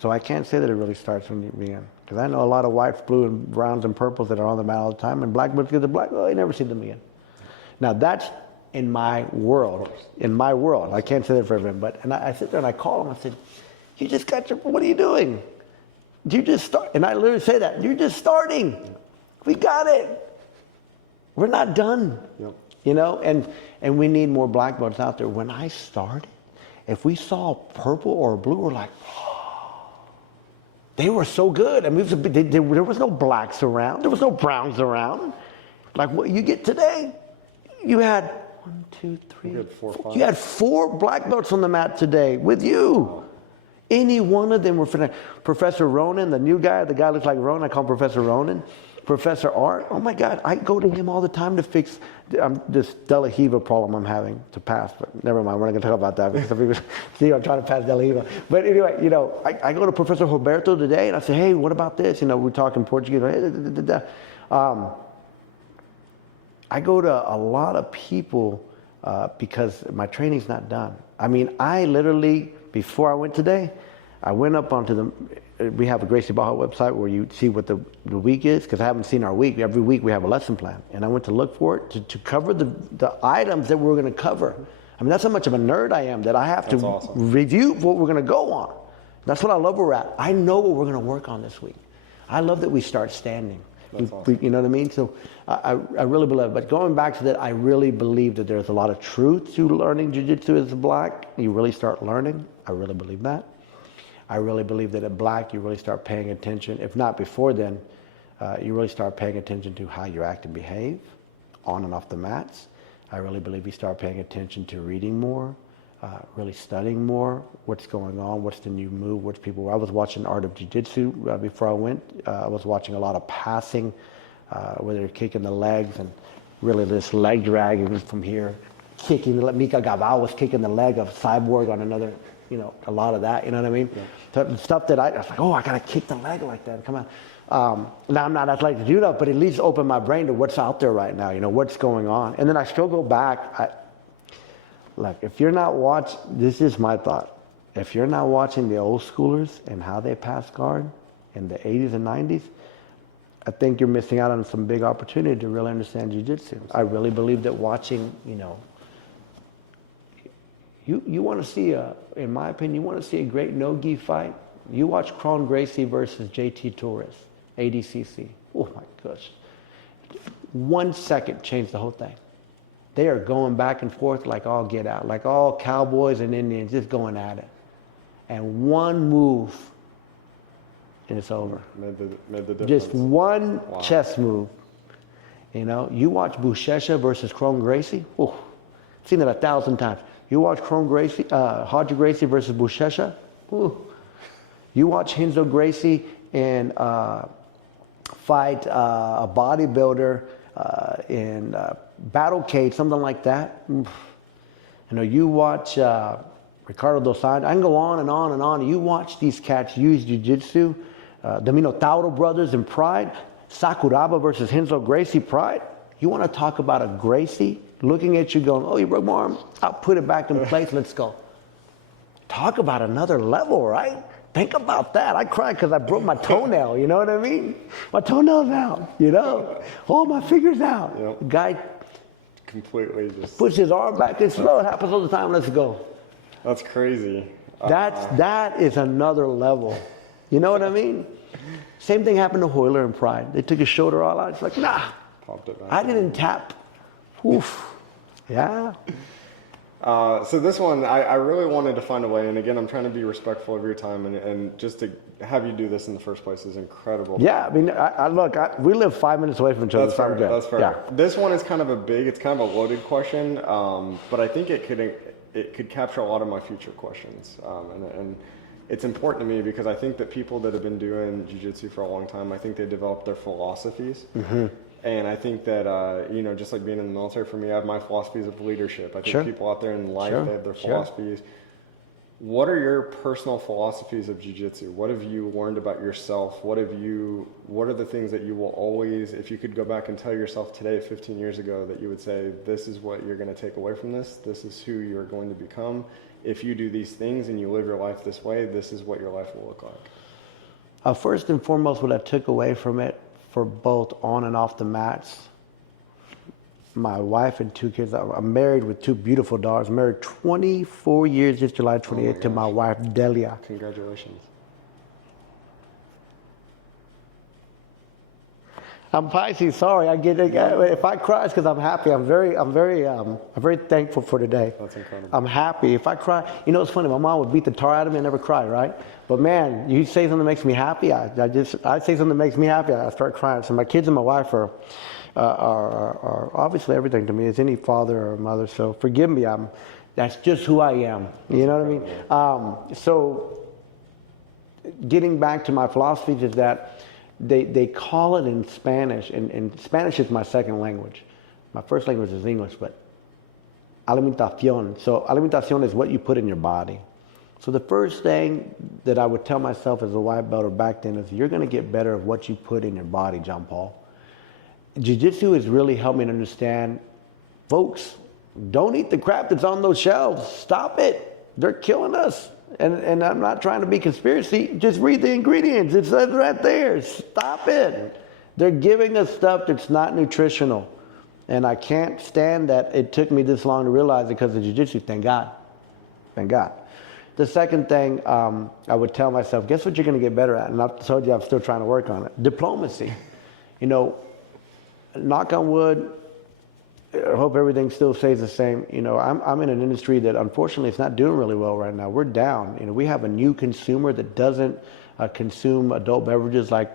So I can't say that it really starts when you begin. Because I know a lot of whites, blue, and browns, and purples that are on the mat all the time, and black belts get the black, oh, I never see them again. Now that's in my world. In my world. I can't say that for everyone. But, and I sit there and I call them, I said, you just got your, what are you doing? You just start, and I literally say that, you're just starting. We got it. We're not done. Yep. You know, and we need more black belts out there. When I started, if we saw purple or blue, we're like, oh, they were so good. I mean, there was no blacks around. There was no browns around. Like what you get today, you had 1, 2, 3, 4, 5. You had 4 black belts on the mat today with you. Any one of them were Professor Ronan, the new guy, the guy looks like Ronan, I call him Professor Ronan. Professor Art, oh my God, I go to him all the time to fix this De La Riva problem I'm having to pass. But never mind, we're not going to talk about that because some people see I'm trying to pass De La Riva. But anyway, I go to Professor Roberto today and I say, hey, what about this? We're talking Portuguese. I go to a lot of people because my training's not done. I mean, I literally, before I went today, I went up onto we have a Gracie Barra website where you see what the week is, because I haven't seen our week. Every week we have a lesson plan. And I went to look for it to cover the items that we're going to cover. I mean, that's how much of a nerd I am that I have to review what we're going to go on. That's what I love where we're at. I know what we're going to work on this week. I love that we start standing. You know what I mean? So I really believe. But going back to that, I really believe that there's a lot of truth to learning Jiu-Jitsu as a black. You really start learning. I really believe that. I really believe that at black, you really start paying attention. If not before then, you really start paying attention to how you act and behave on and off the mats. I really believe you start paying attention to reading more, really studying more, what's going on, what's the new move, what's people. I was watching Art of Jiu-Jitsu before I went. I was watching a lot of passing, where they're kicking the legs and really this leg drag from here, kicking. Mika Gabal was kicking the leg of Cyborg on another. A lot of that, you know what I mean? Yeah. So stuff that I was like, oh, I got to kick the leg like that. Come on. Now, I'm not athletic to do that, but at least open my brain to what's out there right now, what's going on. And then I still go back. Look, if you're not watching, this is my thought. If you're not watching the old schoolers and how they pass guard in the 80s and 90s, I think you're missing out on some big opportunity to really understand Jiu-Jitsu. I really believe that watching, you want to see in my opinion, you want to see a great no-gi fight. You watch Kron Gracie versus JT Torres, ADCC. Oh my gosh. 1 second changed the whole thing. They are going back and forth like all get out, like all cowboys and Indians just going at it. And one move, and it's over. Made the difference. Just one chess move. You watch Buchecha versus Kron Gracie. Oh, seen it 1,000 times. You watch Roger Gracie versus Buchecha. Ooh. You watch Renzo Gracie and fight a bodybuilder in Battle Cage, something like that. You watch Ricardo Dos Santos. I can go on and on and on. You watch these cats use Jiu-Jitsu. The Minotauro brothers in Pride. Sakuraba versus Renzo Gracie, Pride. You want to talk about a Gracie looking at you going, oh, you broke my arm. I'll put it back in place. Let's go. Talk about another level, right? Think about that. I cried because I broke my toenail. You know what I mean? My toenail's out, Oh, my finger's out. Yep. The guy completely just puts his arm back. It's slow. It happens all the time. Let's go. That's crazy. That is another level. You know what I mean? Same thing happened to Hoyler in Pride. They took his shoulder all out. It's like, nah. Popped it back. I didn't tap. Oof. Yeah. So this one, I really wanted to find a way, and again, I'm trying to be respectful of your time, and just to have you do this in the first place is incredible. Yeah, I mean, we live 5 minutes away from each other. That's fair. That's fair. Yeah. This one is kind of it's kind of a loaded question, but I think it could capture a lot of my future questions, and it's important to me because I think that people that have been doing jiu-jitsu for a long time, I think they develop their philosophies. Mm-hmm. And I think that, just like being in the military, for me, I have my philosophies of leadership. I think people out there in life, they have their philosophies. What are your personal philosophies of jiu-jitsu? What have you learned about yourself? What are the things that you will always, if you could go back and tell yourself today, 15 years ago, that you would say, this is what you're going to take away from this. This is who you're going to become. If you do these things and you live your life this way, this is what your life will look like. First and foremost, what I took away from it, for both on and off the mats, my wife and 2 kids. I'm married with 2 beautiful daughters. I'm married 24 years this July 28th to my wife, Delia. Congratulations. I'm Pisces. Sorry, I get it. If I cry, it's because I'm happy. I'm very thankful for today. That's incredible. I'm happy. If I cry, it's funny. My mom would beat the tar out of me and never cry, right? But man, you say something that makes me happy. I say something that makes me happy. I start crying. So my kids and my wife are obviously everything to me, as any father or mother. So forgive me. That's just who I am. You know what I mean? So getting back to my philosophies is that they call it in Spanish, and Spanish is my second language. My first language is English, but alimentación. So alimentación is what you put in your body. So the first thing that I would tell myself as a white belt or back then is you're going to get better at what you put in your body, John Paul. Jiu-Jitsu has really helped me to understand, folks, don't eat the crap that's on those shelves. Stop it. They're killing us. And I'm not trying to be conspiracy. Just read the ingredients. It says right there. Stop it. They're giving us stuff that's not nutritional. And I can't stand that it took me this long to realize it because of Jiu-Jitsu. Thank God. Thank God. The second thing I would tell myself, guess what you're going to get better at? And I've told you I'm still trying to work on it. Diplomacy. You know, knock on wood, I hope everything still stays the same. You know, I'm in an industry that unfortunately is not doing really well right now. We're down. You know, we have a new consumer that doesn't consume adult beverages like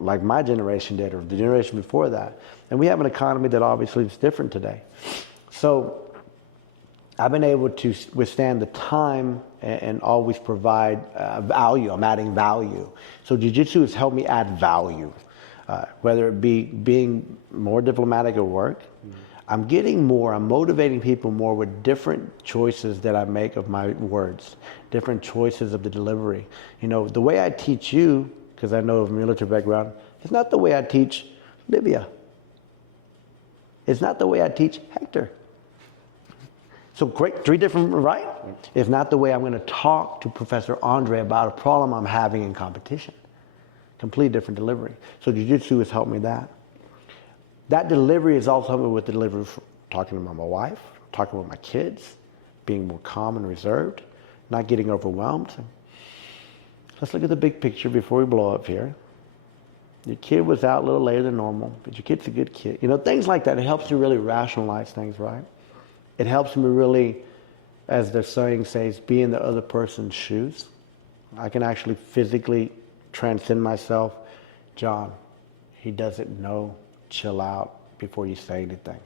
my generation did or the generation before that. And we have an economy that obviously is different today. So I've been able to withstand the time and always provide value. I'm adding value. So Jiu-Jitsu has helped me add value, whether it be being more diplomatic at work. I'm getting more, I'm motivating people more with different choices that I make of my words, different choices of the delivery. You know, the way I teach you, because I know of a military background, it's not the way I teach Libya. It's not the way I teach Hector. So great, three different, right? It's not the way I'm going to talk to Professor Andre about a problem I'm having in competition. Complete different delivery. So Jiu-Jitsu has helped me that. That delivery has also helped me with the delivery, talking to my wife, talking with my kids, being more calm and reserved, not getting overwhelmed. Let's look at the big picture before we blow up here. Your kid was out a little later than normal, but your kid's a good kid. You know, things like that. It helps you really rationalize things, right? It helps me really, as the saying says, be in the other person's shoes. I can actually physically transcend myself. John, he doesn't know. Chill out before you say anything.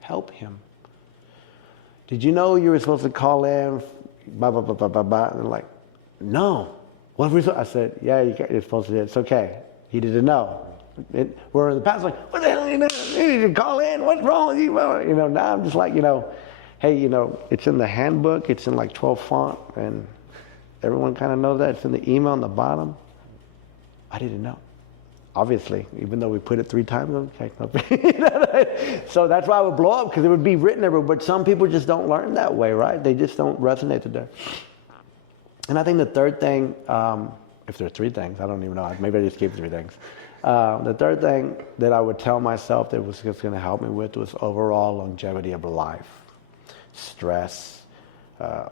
Help him. Did you know you were supposed to call in? Blah, blah, blah, blah, blah, blah. And they're like, no. What were I said, yeah, you're supposed to do it. It's okay. He didn't know. Where in the past, like, what the hell are you doing? You need to call in. What's wrong with you? You know, now I'm just like, you know, hey, you know, it's in the handbook. It's in like 12 font. And everyone kind of knows that. It's in the email on the bottom. I didn't know. Obviously, even though we put it 3 times, okay. So that's why I would blow up, because it would be written everywhere. But some people just don't learn that way, right? They just don't resonate to there. And I think the third thing, if there are 3 things, I don't even know. Maybe I just gave 3 things. The third thing that I would tell myself that was just going to help me with was overall longevity of life, stress,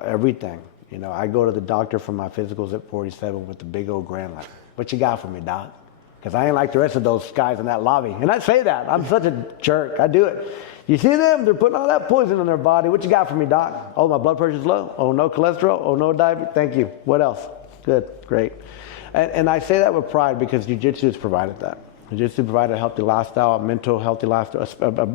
everything. You know, I go to the doctor for my physicals at 47 with the big old grin, like, what you got for me, doc? Because I ain't like the rest of those guys in that lobby. And I say that. I'm such a jerk. I do it. You see them? They're putting all that poison in their body. What you got for me, doc? Oh, my blood pressure's low. Oh, no cholesterol. Oh, no diabetes. Thank you. What else? Good. Great. And I say that with pride because Jiu-Jitsu has provided that. Jiu-Jitsu provided a healthy lifestyle, a mental healthy lifestyle,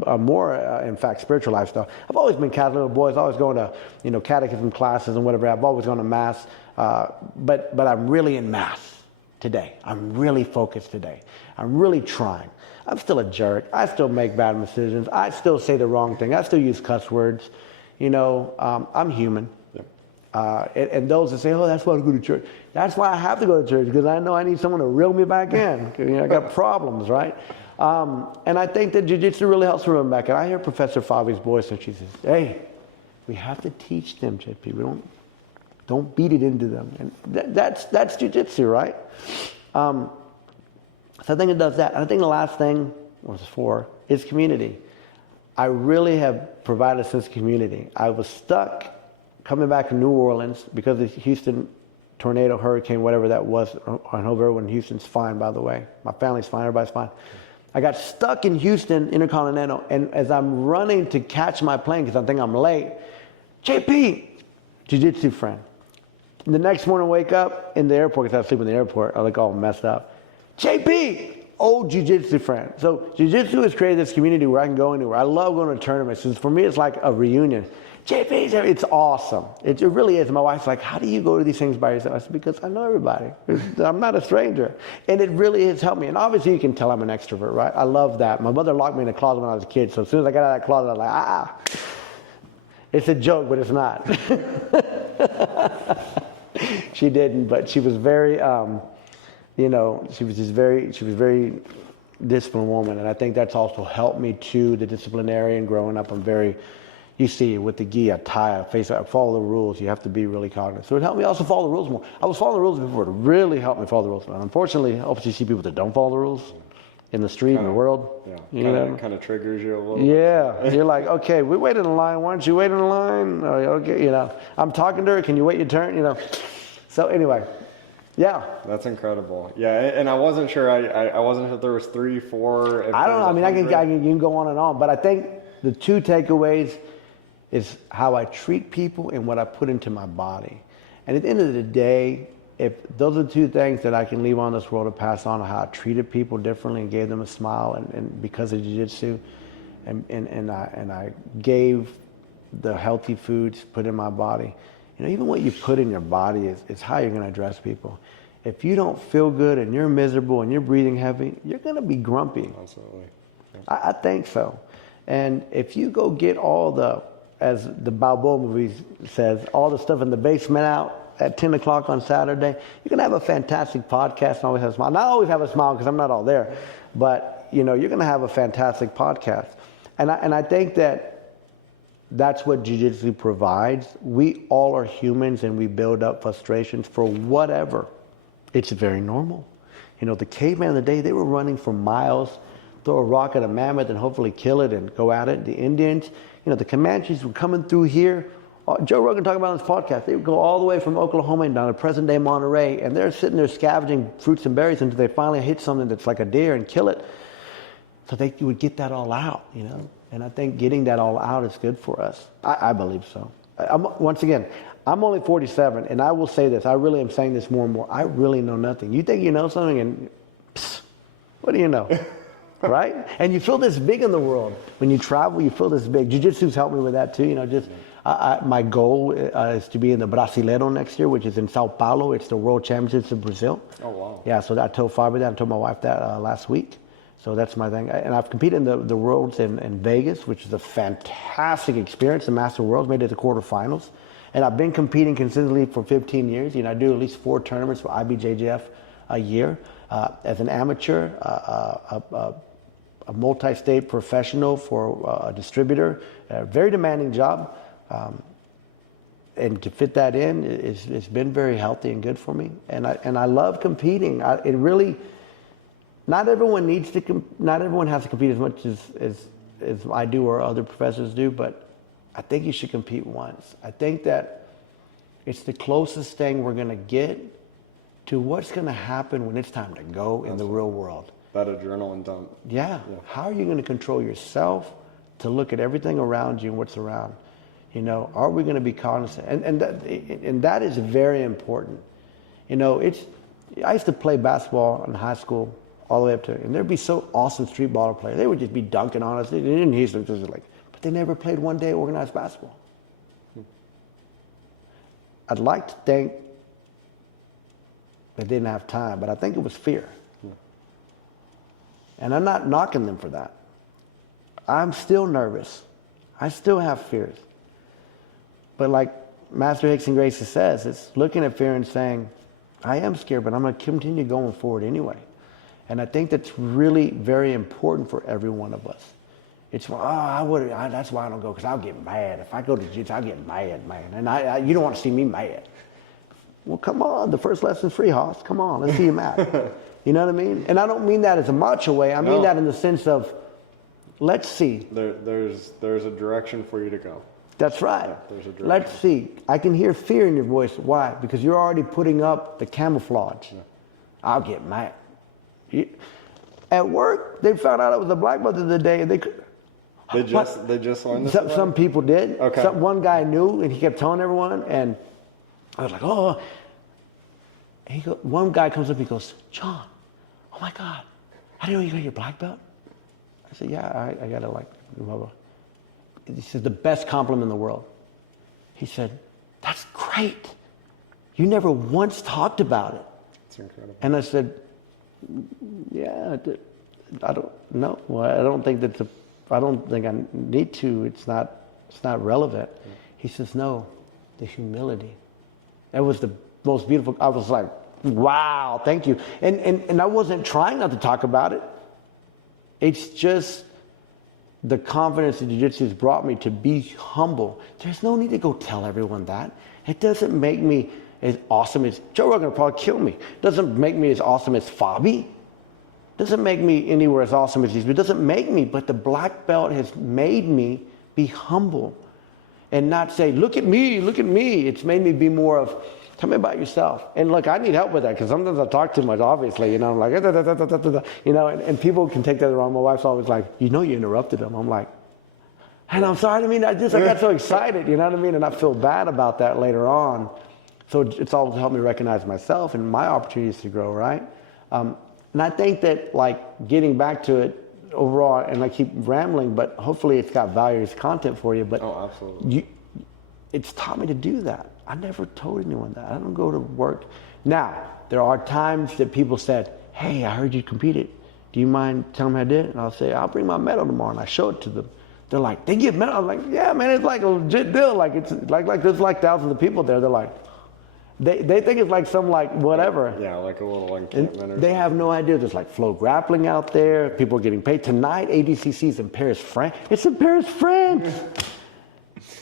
a more, in fact, spiritual lifestyle. I've always been Catholic little boys, always going to, you know, catechism classes and whatever. I've always gone to Mass, but I'm really in Mass today. I'm really focused today. I'm really trying. I'm still a jerk. I still make bad decisions. I still say the wrong thing. I still use cuss words. You know, I'm human. And those that say, oh, that's why I go to church. That's why I have to go to church, because I know I need someone to reel me back in. You know, I got problems, right? And I think that Jiu-Jitsu really helps me reel me back. And I hear Professor Fabi's voice, and she says, hey, we have to teach them, JP. We don't beat it into them. And that's Jiu-Jitsu, right? So I think it does that. And I think the last thing, was 4, is community. I really have provided a sense of community. I was stuck coming back to New Orleans because of the Houston tornado, hurricane, whatever that was. I hope everyone in Houston's fine, by the way. My family's fine, everybody's fine. I got stuck in Houston, Intercontinental, and as I'm running to catch my plane because I think I'm late, JP, Jiu-Jitsu friend. The next morning, I wake up in the airport, because I sleep in the airport. I look all messed up. JP, old Jiu-Jitsu friend. So Jiu-Jitsu has created this community where I can go anywhere. I love going to tournaments. For me, it's like a reunion. JP's, it's awesome. It really is. My wife's like, how do you go to these things by yourself? I said, because I know everybody. I'm not a stranger. And it really has helped me. And obviously you can tell I'm an extrovert, right? I love that. My mother locked me in a closet when I was a kid. So as soon as I got out of that closet, I was like, it's a joke, but it's not. She didn't, but she was very, she was very disciplined woman. And I think that's also helped me too, the disciplinarian growing up. You see with the gi, I tie, I follow the rules. You have to be really cognizant. So it helped me also follow the rules more. I was following the rules before. It really helped me follow the rules. And unfortunately, obviously you see people that don't follow the rules in the street, in the world. Yeah, kind of triggers you a little bit. Yeah, you're like, okay, we waited in line. Why don't you wait in line? Okay, I'm talking to her. Can you wait your turn? So anyway, yeah. That's incredible. Yeah, and I wasn't sure. I wasn't sure if there was 3, 4. I don't know. I mean, you can go on and on, but I think the 2 takeaways is how I treat people and what I put into my body. And at the end of the day, if those are the 2 things that I can leave on this world to pass on, how I treated people differently and gave them a smile, and because of jiu-jitsu, and I gave the healthy foods put in my body. Even what you put in your body is how you're going to address people. If you don't feel good and you're miserable and you're breathing heavy, you're going to be grumpy. Absolutely. I think so. And if you go get all the, as the Balboa movie says, all the stuff in the basement out at 10 o'clock on Saturday, you're going to have a fantastic podcast and always have a smile. Not always have a smile because I'm not all there, but you're going to have a fantastic podcast. And I think that's what jiu-jitsu provides. We all are humans and we build up frustrations for whatever. It's very normal. The caveman of the day, they were running for miles, throw a rock at a mammoth and hopefully kill it and go at it. The Indians, the Comanches were coming through here. Joe Rogan talking about on his podcast, they would go all the way from Oklahoma and down to present-day Monterey, and they're sitting there scavenging fruits and berries until they finally hit something that's like a deer and kill it. So they would get that all out, And I think getting that all out is good for us. I believe so. Once again, I'm only 47, and I will say this. I really am saying this more and more. I really know nothing. You think you know something, and what do you know? Right? And you feel this big in the world. When you travel, you feel this big. Jiu-Jitsu's helped me with that too. My goal is to be in the Brasileiro next year, which is in Sao Paulo. It's the World Championships in Brazil. Oh, wow. Yeah, so I told Fabio that. I told my wife that last week. So that's my thing. And I've competed in the Worlds in Vegas, which is a fantastic experience. The Master Worlds, made it to the quarterfinals. And I've been competing consistently for 15 years. I do at least 4 tournaments for IBJJF a year. As an amateur, a multi-state professional for a distributor, a very demanding job. And to fit that in, it's been very healthy and good for me. And I love competing. Not everyone has to compete as much as I do or other professors do, but I think you should compete once. I think that it's the closest thing we're going to get to what's going to happen when it's time to go in the real world. That adrenaline dump. Yeah. How are you going to control yourself to look at everything around you and what's around? Are we going to be cognizant? And that is very important. I used to play basketball in high school all the way up to, and there'd be so awesome street ball players. They would just be dunking on us. They didn't hear them, but they never played one day organized basketball. I'd like to think they didn't have time, but I think it was fear. And I'm not knocking them for that. I'm still nervous. I still have fears. But like Master Hicks and Gracie says, it's looking at fear and saying, I am scared, but I'm going to continue going forward anyway. And I think that's really very important for every one of us. It's, that's why I don't go, because I'll get mad. If I go to jiu-jitsu, I'll get mad, man. And you don't want to see me mad. Well, come on. The first lesson's free, Hoss. Come on. Let's see you mad. You know what I mean? And I don't mean that as a macho way. I mean that in the sense of, let's see. There's a direction for you to go. That's right. Yeah, there's a direction. Let's see. I can hear fear in your voice. Why? Because you're already putting up the camouflage. Yeah. I'll get mad. At work, they found out I was a black belt the other day, and they just learned this. Some people did. Okay. One guy knew, and he kept telling everyone, and I was like, oh. And one guy comes up, he goes, John, oh my God, I didn't know you got your black belt. I said, yeah, I got it like, blah, blah. He says, the best compliment in the world. He said, that's great. You never once talked about it. It's incredible. And I said, yeah, I don't know. Well, I don't think I need to. It's not relevant. Yeah. He says, no, the humility. That was the most beautiful. I was like, wow, thank you. And I wasn't trying not to talk about it. It's just the confidence that jiu-jitsu has brought me to be humble. There's no need to go tell everyone that. It doesn't make me as awesome as Joe Rogan will probably kill me. It doesn't make me as awesome as Fabi. It doesn't make me anywhere as awesome as these. It doesn't make me, but the black belt has made me be humble and not say, look at me, look at me. It's made me be more of, tell me about yourself. And look, I need help with that because sometimes I talk too much, obviously. You know, I'm like, you know, and people can take that wrong. My wife's always like, you know, you interrupted them. I'm like, and I'm sorry. I mean, I got so excited, you know what I mean? And I feel bad about that later on. So it's all helped me recognize myself and my opportunities to grow, right? And I think that, like, getting back to it overall, and I keep rambling, but hopefully it's got value as content for you. But oh, absolutely. It's taught me to do that. I never told anyone that. I don't go to work. Now, there are times that people said, hey, I heard you competed. Do you mind telling me how I did? And I'll say, I'll bring my medal tomorrow, and I show it to them. They're like, they give medal? I'm like, yeah, man, it's like a legit deal. Like, it's like there's like thousands of people there. They're like, they think it's like some like whatever. Yeah, like a little encampment. Or they have no idea. There's like flow grappling out there. People are getting paid. Tonight, ADCC's in Paris, France. It's in Paris, France.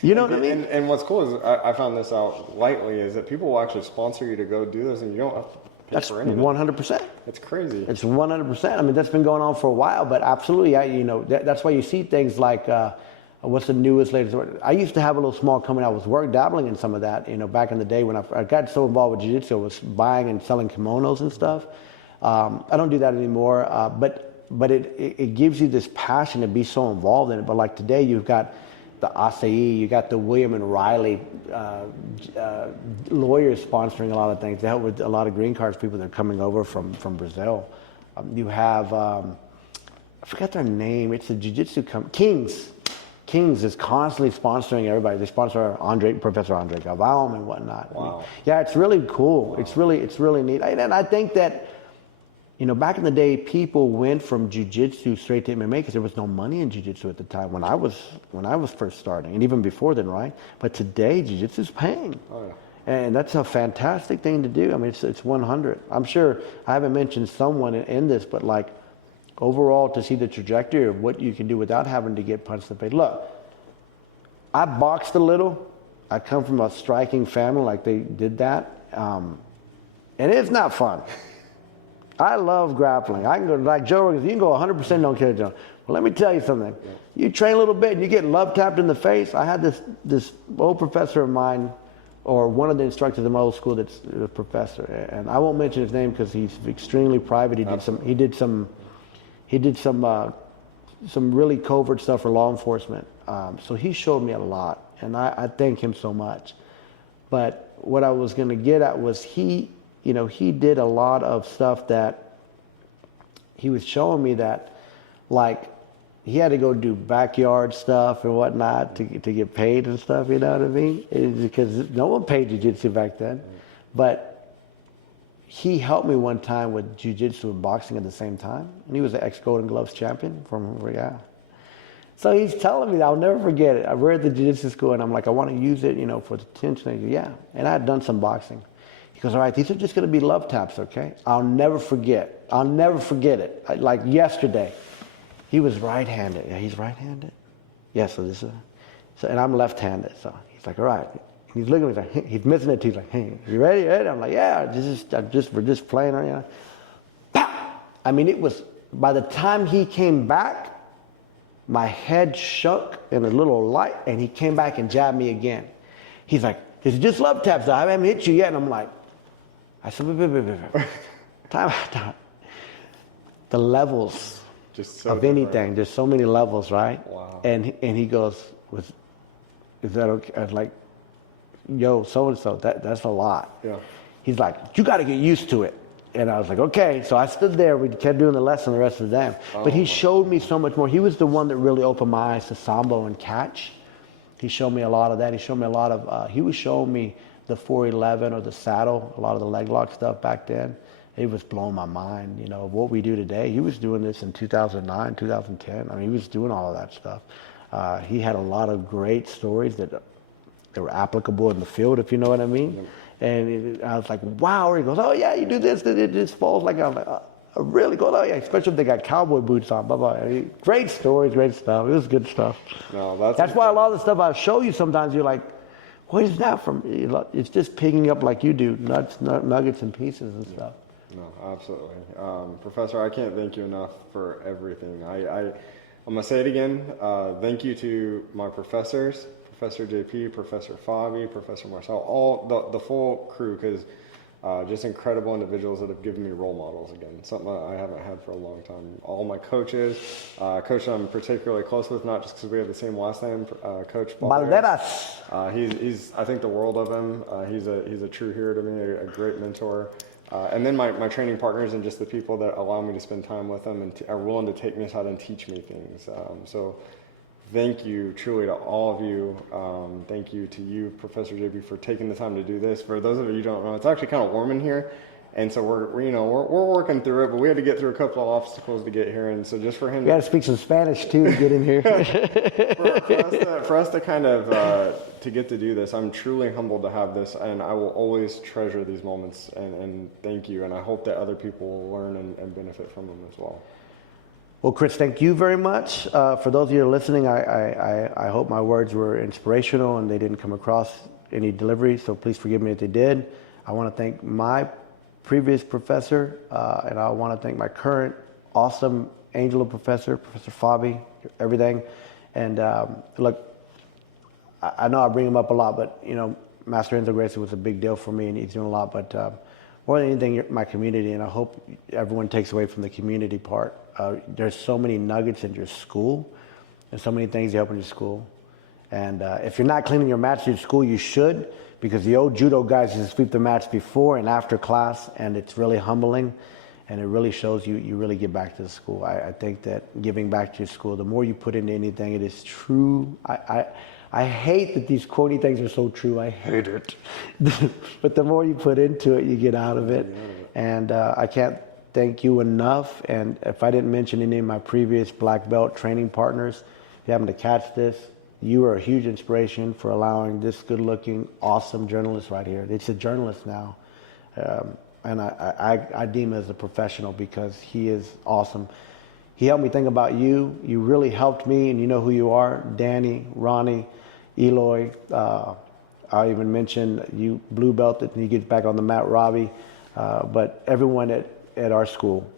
You know what I mean? And what's cool is I found this out lightly is that people will actually sponsor you to go do this, and you don't have to pay for anything. 100%. It's crazy. It's 100%. I mean, that's been going on for a while, but absolutely, that's why you see things like what's the newest, latest. I used to have a little small company. I was dabbling in some of that. You know, back in the day when I got so involved with jiu-jitsu, I was buying and selling kimonos and stuff. I don't do that anymore, but it gives you this passion to be so involved in it. But like today, you've got the Acai, you got the William and Riley lawyers sponsoring a lot of things. They help with a lot of green cards people that are coming over from Brazil. You have, I forgot their name, it's a jiu-jitsu company, Kings is constantly sponsoring everybody. They sponsor Professor Andre Galvão and whatnot. Wow. Yeah, it's really cool. Wow. It's really neat. And I think that, you know, back in the day, people went from jiu-jitsu straight to MMA because there was no money in jiu-jitsu at the time when I was first starting, and even before then, right? But today, jiu-jitsu is paying. Oh, yeah. And that's a fantastic thing to do. I mean, it's 100. I'm sure I haven't mentioned someone in this, but like overall to see the trajectory of what you can do without having to get punched in the face. Look, I boxed a little. I come from a striking family, like they did that. And it's not fun. I love grappling. I can go, like Joe Rogan, you can go 100% don't kill Joe. Well, let me tell you something. Yeah. You train a little bit and you get love tapped in the face. I had this old professor of mine, or one of the instructors in my old school that's a professor, and I won't mention his name because he's extremely private. He did some really covert stuff for law enforcement. So he showed me a lot, and I thank him so much. But what I was going to get at was he did a lot of stuff that he was showing me that, like, he had to go do backyard stuff and whatnot to get paid and stuff, you know what I mean? It's because no one paid jiu-jitsu back then. But he helped me one time with jiu-jitsu and boxing at the same time. And he was an ex-Golden Gloves champion yeah. So he's telling me that I'll never forget it. We're at the jiu-jitsu school and I'm like, I want to use it, for the attention. And he goes, yeah. And I had done some boxing. He goes, all right, these are just going to be love taps, okay? I'll never forget it. Like yesterday. He was right-handed. Yeah, he's right-handed? Yeah, so and I'm left-handed. So he's like, all right. He's looking at me, like, he's missing it too. He's like, hey, you ready? I'm like, yeah, we're just playing, Pow! I mean, it was, by the time he came back, my head shook in a little light, and he came back and jabbed me again. He's like, it's just love taps, though. I haven't hit you yet. And I'm like, I said, time. The levels of anything. There's so many levels, right? Wow. And he goes, is that okay? I was like, yo, so-and-so, that's a lot. Yeah. He's like, you got to get used to it. And I was like, okay. So I stood there. We kept doing the lesson the rest of the day. But he showed me so much more. He was the one that really opened my eyes to Sambo and catch. He showed me a lot of that. He showed me a lot of, he was showing me the 411 or the saddle, a lot of the leg lock stuff back then. It was blowing my mind, you know, what we do today. He was doing this in 2009, 2010. I mean, he was doing all of that stuff. He had a lot of great stories that were applicable in the field, if you know what I mean. Yep. And I was like, wow. He goes, oh yeah, you do this, it just falls like, I'm like, really good. Oh yeah, especially if they got cowboy boots on. Blah blah. Great stories, great stuff. It was good stuff. No, that's why a lot of the stuff I show you sometimes you're like, what is that from? It's just picking up like you do, nuggets and pieces and stuff. No, absolutely, Professor. I can't thank you enough for everything. I'm gonna say it again. Thank you to my professors, Professor JP, Professor Fabi, Professor Marcel, all the full crew, because. Just incredible individuals that have given me role models again, something that I haven't had for a long time. All my coaches, coach I'm particularly close with, not just because we have the same last name, Coach Valderas. He's I think the world of him. He's a true hero to me, a great mentor. And then my training partners and just the people that allow me to spend time with them and are willing to take me aside and teach me things. So thank you truly to all of you. Thank you to you, Professor JP, for taking the time to do this. For those of you who don't know, it's actually kind of warm in here, and so we're working through it. But we had to get through a couple of obstacles to get here, and so just for him, you got to speak some Spanish too to get in here. for us to kind of to get to do this, I'm truly humbled to have this, and I will always treasure these moments. And thank you, and I hope that other people will learn and benefit from them as well. Well, Chris, thank you very much. For those of you who are listening, I hope my words were inspirational and they didn't come across any delivery, so please forgive me if they did. I want to thank my previous professor, and I want to thank my current awesome angel of professor, Professor Fabi, everything. And look, I know I bring him up a lot, but, you know, Master Enzo Gracie was a big deal for me, and he's doing a lot. But more than anything, my community, and I hope everyone takes away from the community part. There's so many nuggets in your school, and so many things you help in your school. And if you're not cleaning your mats in your school, you should, because the old judo guys used to sweep the mats before and after class, and it's really humbling, and it really shows you really give back to the school. I think that giving back to your school, the more you put into anything, it is true. I hate that these quotey things are so true. I hate it. But the more you put into it, you get out of it. And I can't thank you enough. And if I didn't mention any of my previous black belt training partners, if you happen to catch this, you are a huge inspiration for allowing this good-looking, awesome journalist right here. It's a journalist now. And I deem him as a professional because he is awesome. He helped me think about you. You really helped me, and you know who you are. Danny, Ronnie, Eloy. I'll even mention you blue belt that he gets back on the mat, Robbie. But everyone at our school,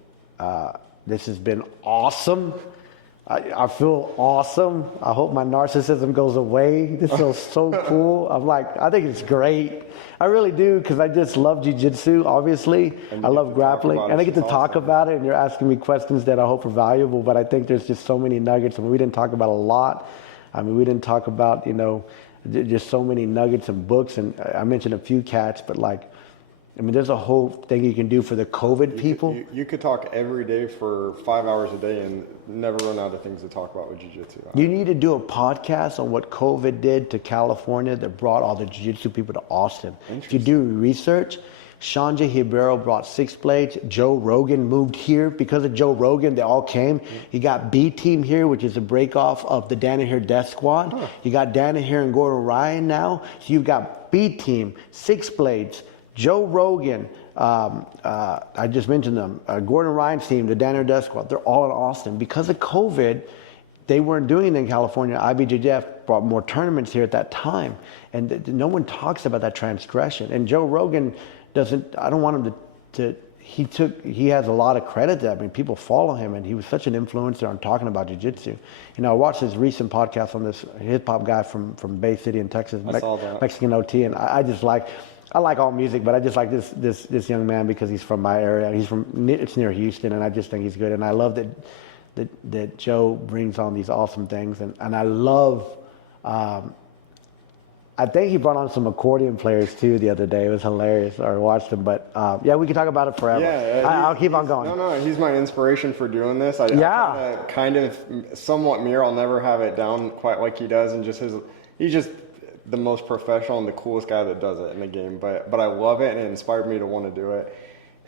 this has been awesome. I feel awesome. I hope my narcissism goes away. This feels so cool. I think it's great. I really do, because I just love Jiu Jitsu, obviously. I love grappling. And I get to talk about it, and you're asking me questions that I hope are valuable, but I think there's just so many nuggets. I mean, we didn't talk about a lot. I mean, we didn't talk about, just so many nuggets and books. And I mentioned a few cats, but there's a whole thing you can do for the COVID people. You could talk every day for 5 hours a day and never run out of things to talk about with Jiu-Jitsu. You need to do a podcast on what COVID did to California that brought all the Jiu-Jitsu people to Austin. If you do research, Shanja Ribeiro brought 6 blades. Joe Rogan moved here. Because of Joe Rogan, they all came. You got B Team here, which is a break off of the Danaher Death Squad. You got Danaher and Gordon Ryan now. So you've got B Team, 6 blades, Joe Rogan, I just mentioned them, Gordon Ryan's team, the Danaher Death Squad, they're all in Austin. Because of COVID, they weren't doing it in California. IBJJF brought more tournaments here at that time. And no one talks about that transgression. And Joe Rogan I don't want him he has a lot of credit to that. I mean, people follow him, and he was such an influencer on talking about jiu-jitsu. I watched his recent podcast on this hip-hop guy from Bay City in Texas, Mexican OT, and I like all music, but I just like this young man because he's from my area. It's near Houston, and I just think he's good. And I love that Joe brings on these awesome things, and I love. I think he brought on some accordion players too the other day. It was hilarious. I watched him, but we can talk about it forever. I'll keep on going. No, he's my inspiration for doing this. I kind of somewhat mirror. I'll never have it down quite like he does, and just he's just the most professional and the coolest guy that does it in the game. But I love it, and it inspired me to want to do it.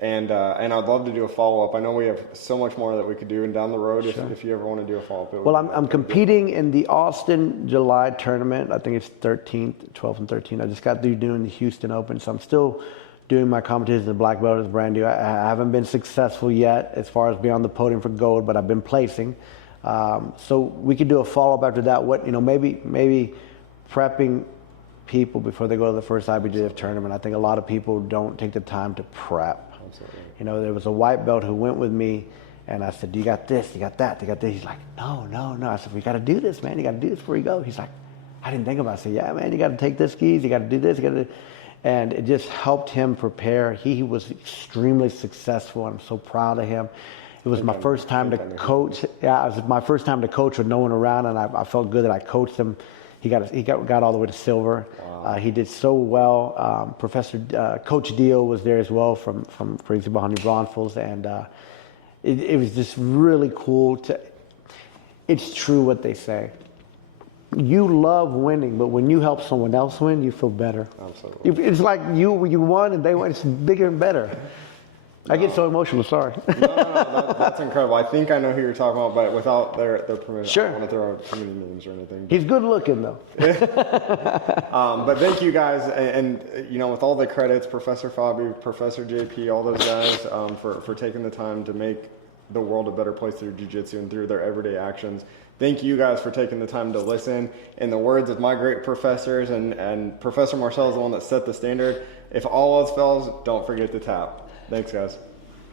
And I'd love to do a follow-up. I know we have so much more that we could do, and down the road, if you ever want to do a follow-up. Well, I'm competing in the Austin July tournament. I think it's 13th, 12th, and 13th. I just got through doing the Houston Open, so I'm still doing my competition. The black belt is brand new. I haven't been successful yet as far as being on the podium for gold, but I've been placing. So we could do a follow-up after that. Maybe prepping people before they go to the first IBJJF tournament. I think a lot of people don't take the time to prep. Absolutely. There was a white belt who went with me, and I said, "Do you got this? You got that? You got this?" He's like, "No." I said, "We got to do this, man. You got to do this before you go." He's like, "I didn't think about it." I said, "Yeah, man. You got to take this skis. You got to do this. You got to." And it just helped him prepare. He was extremely successful. I'm so proud of him. It was my first time to coach. Yeah, it was my first time to coach with no one around, and I felt good that I coached him. He got all the way to silver. Wow. He did so well. Coach Dio was there as well from Gracie Barra San Antonio, and it was just really cool. It's true what they say. You love winning, but when you help someone else win, you feel better. Absolutely. It's like you won and they won. It's bigger and better. I get so emotional, sorry. No, that's incredible. I think I know who you're talking about, but without their permission, sure. I don't want to throw out too many names or anything. He's good looking, though. But thank you guys, and with all the credits, Professor Fabi, Professor JP, all those guys, for taking the time to make the world a better place through jiu-jitsu and through their everyday actions. Thank you guys for taking the time to listen. In the words of my great professors, and Professor Marcel is the one that set the standard, if all else fails, don't forget to tap. Thanks, guys.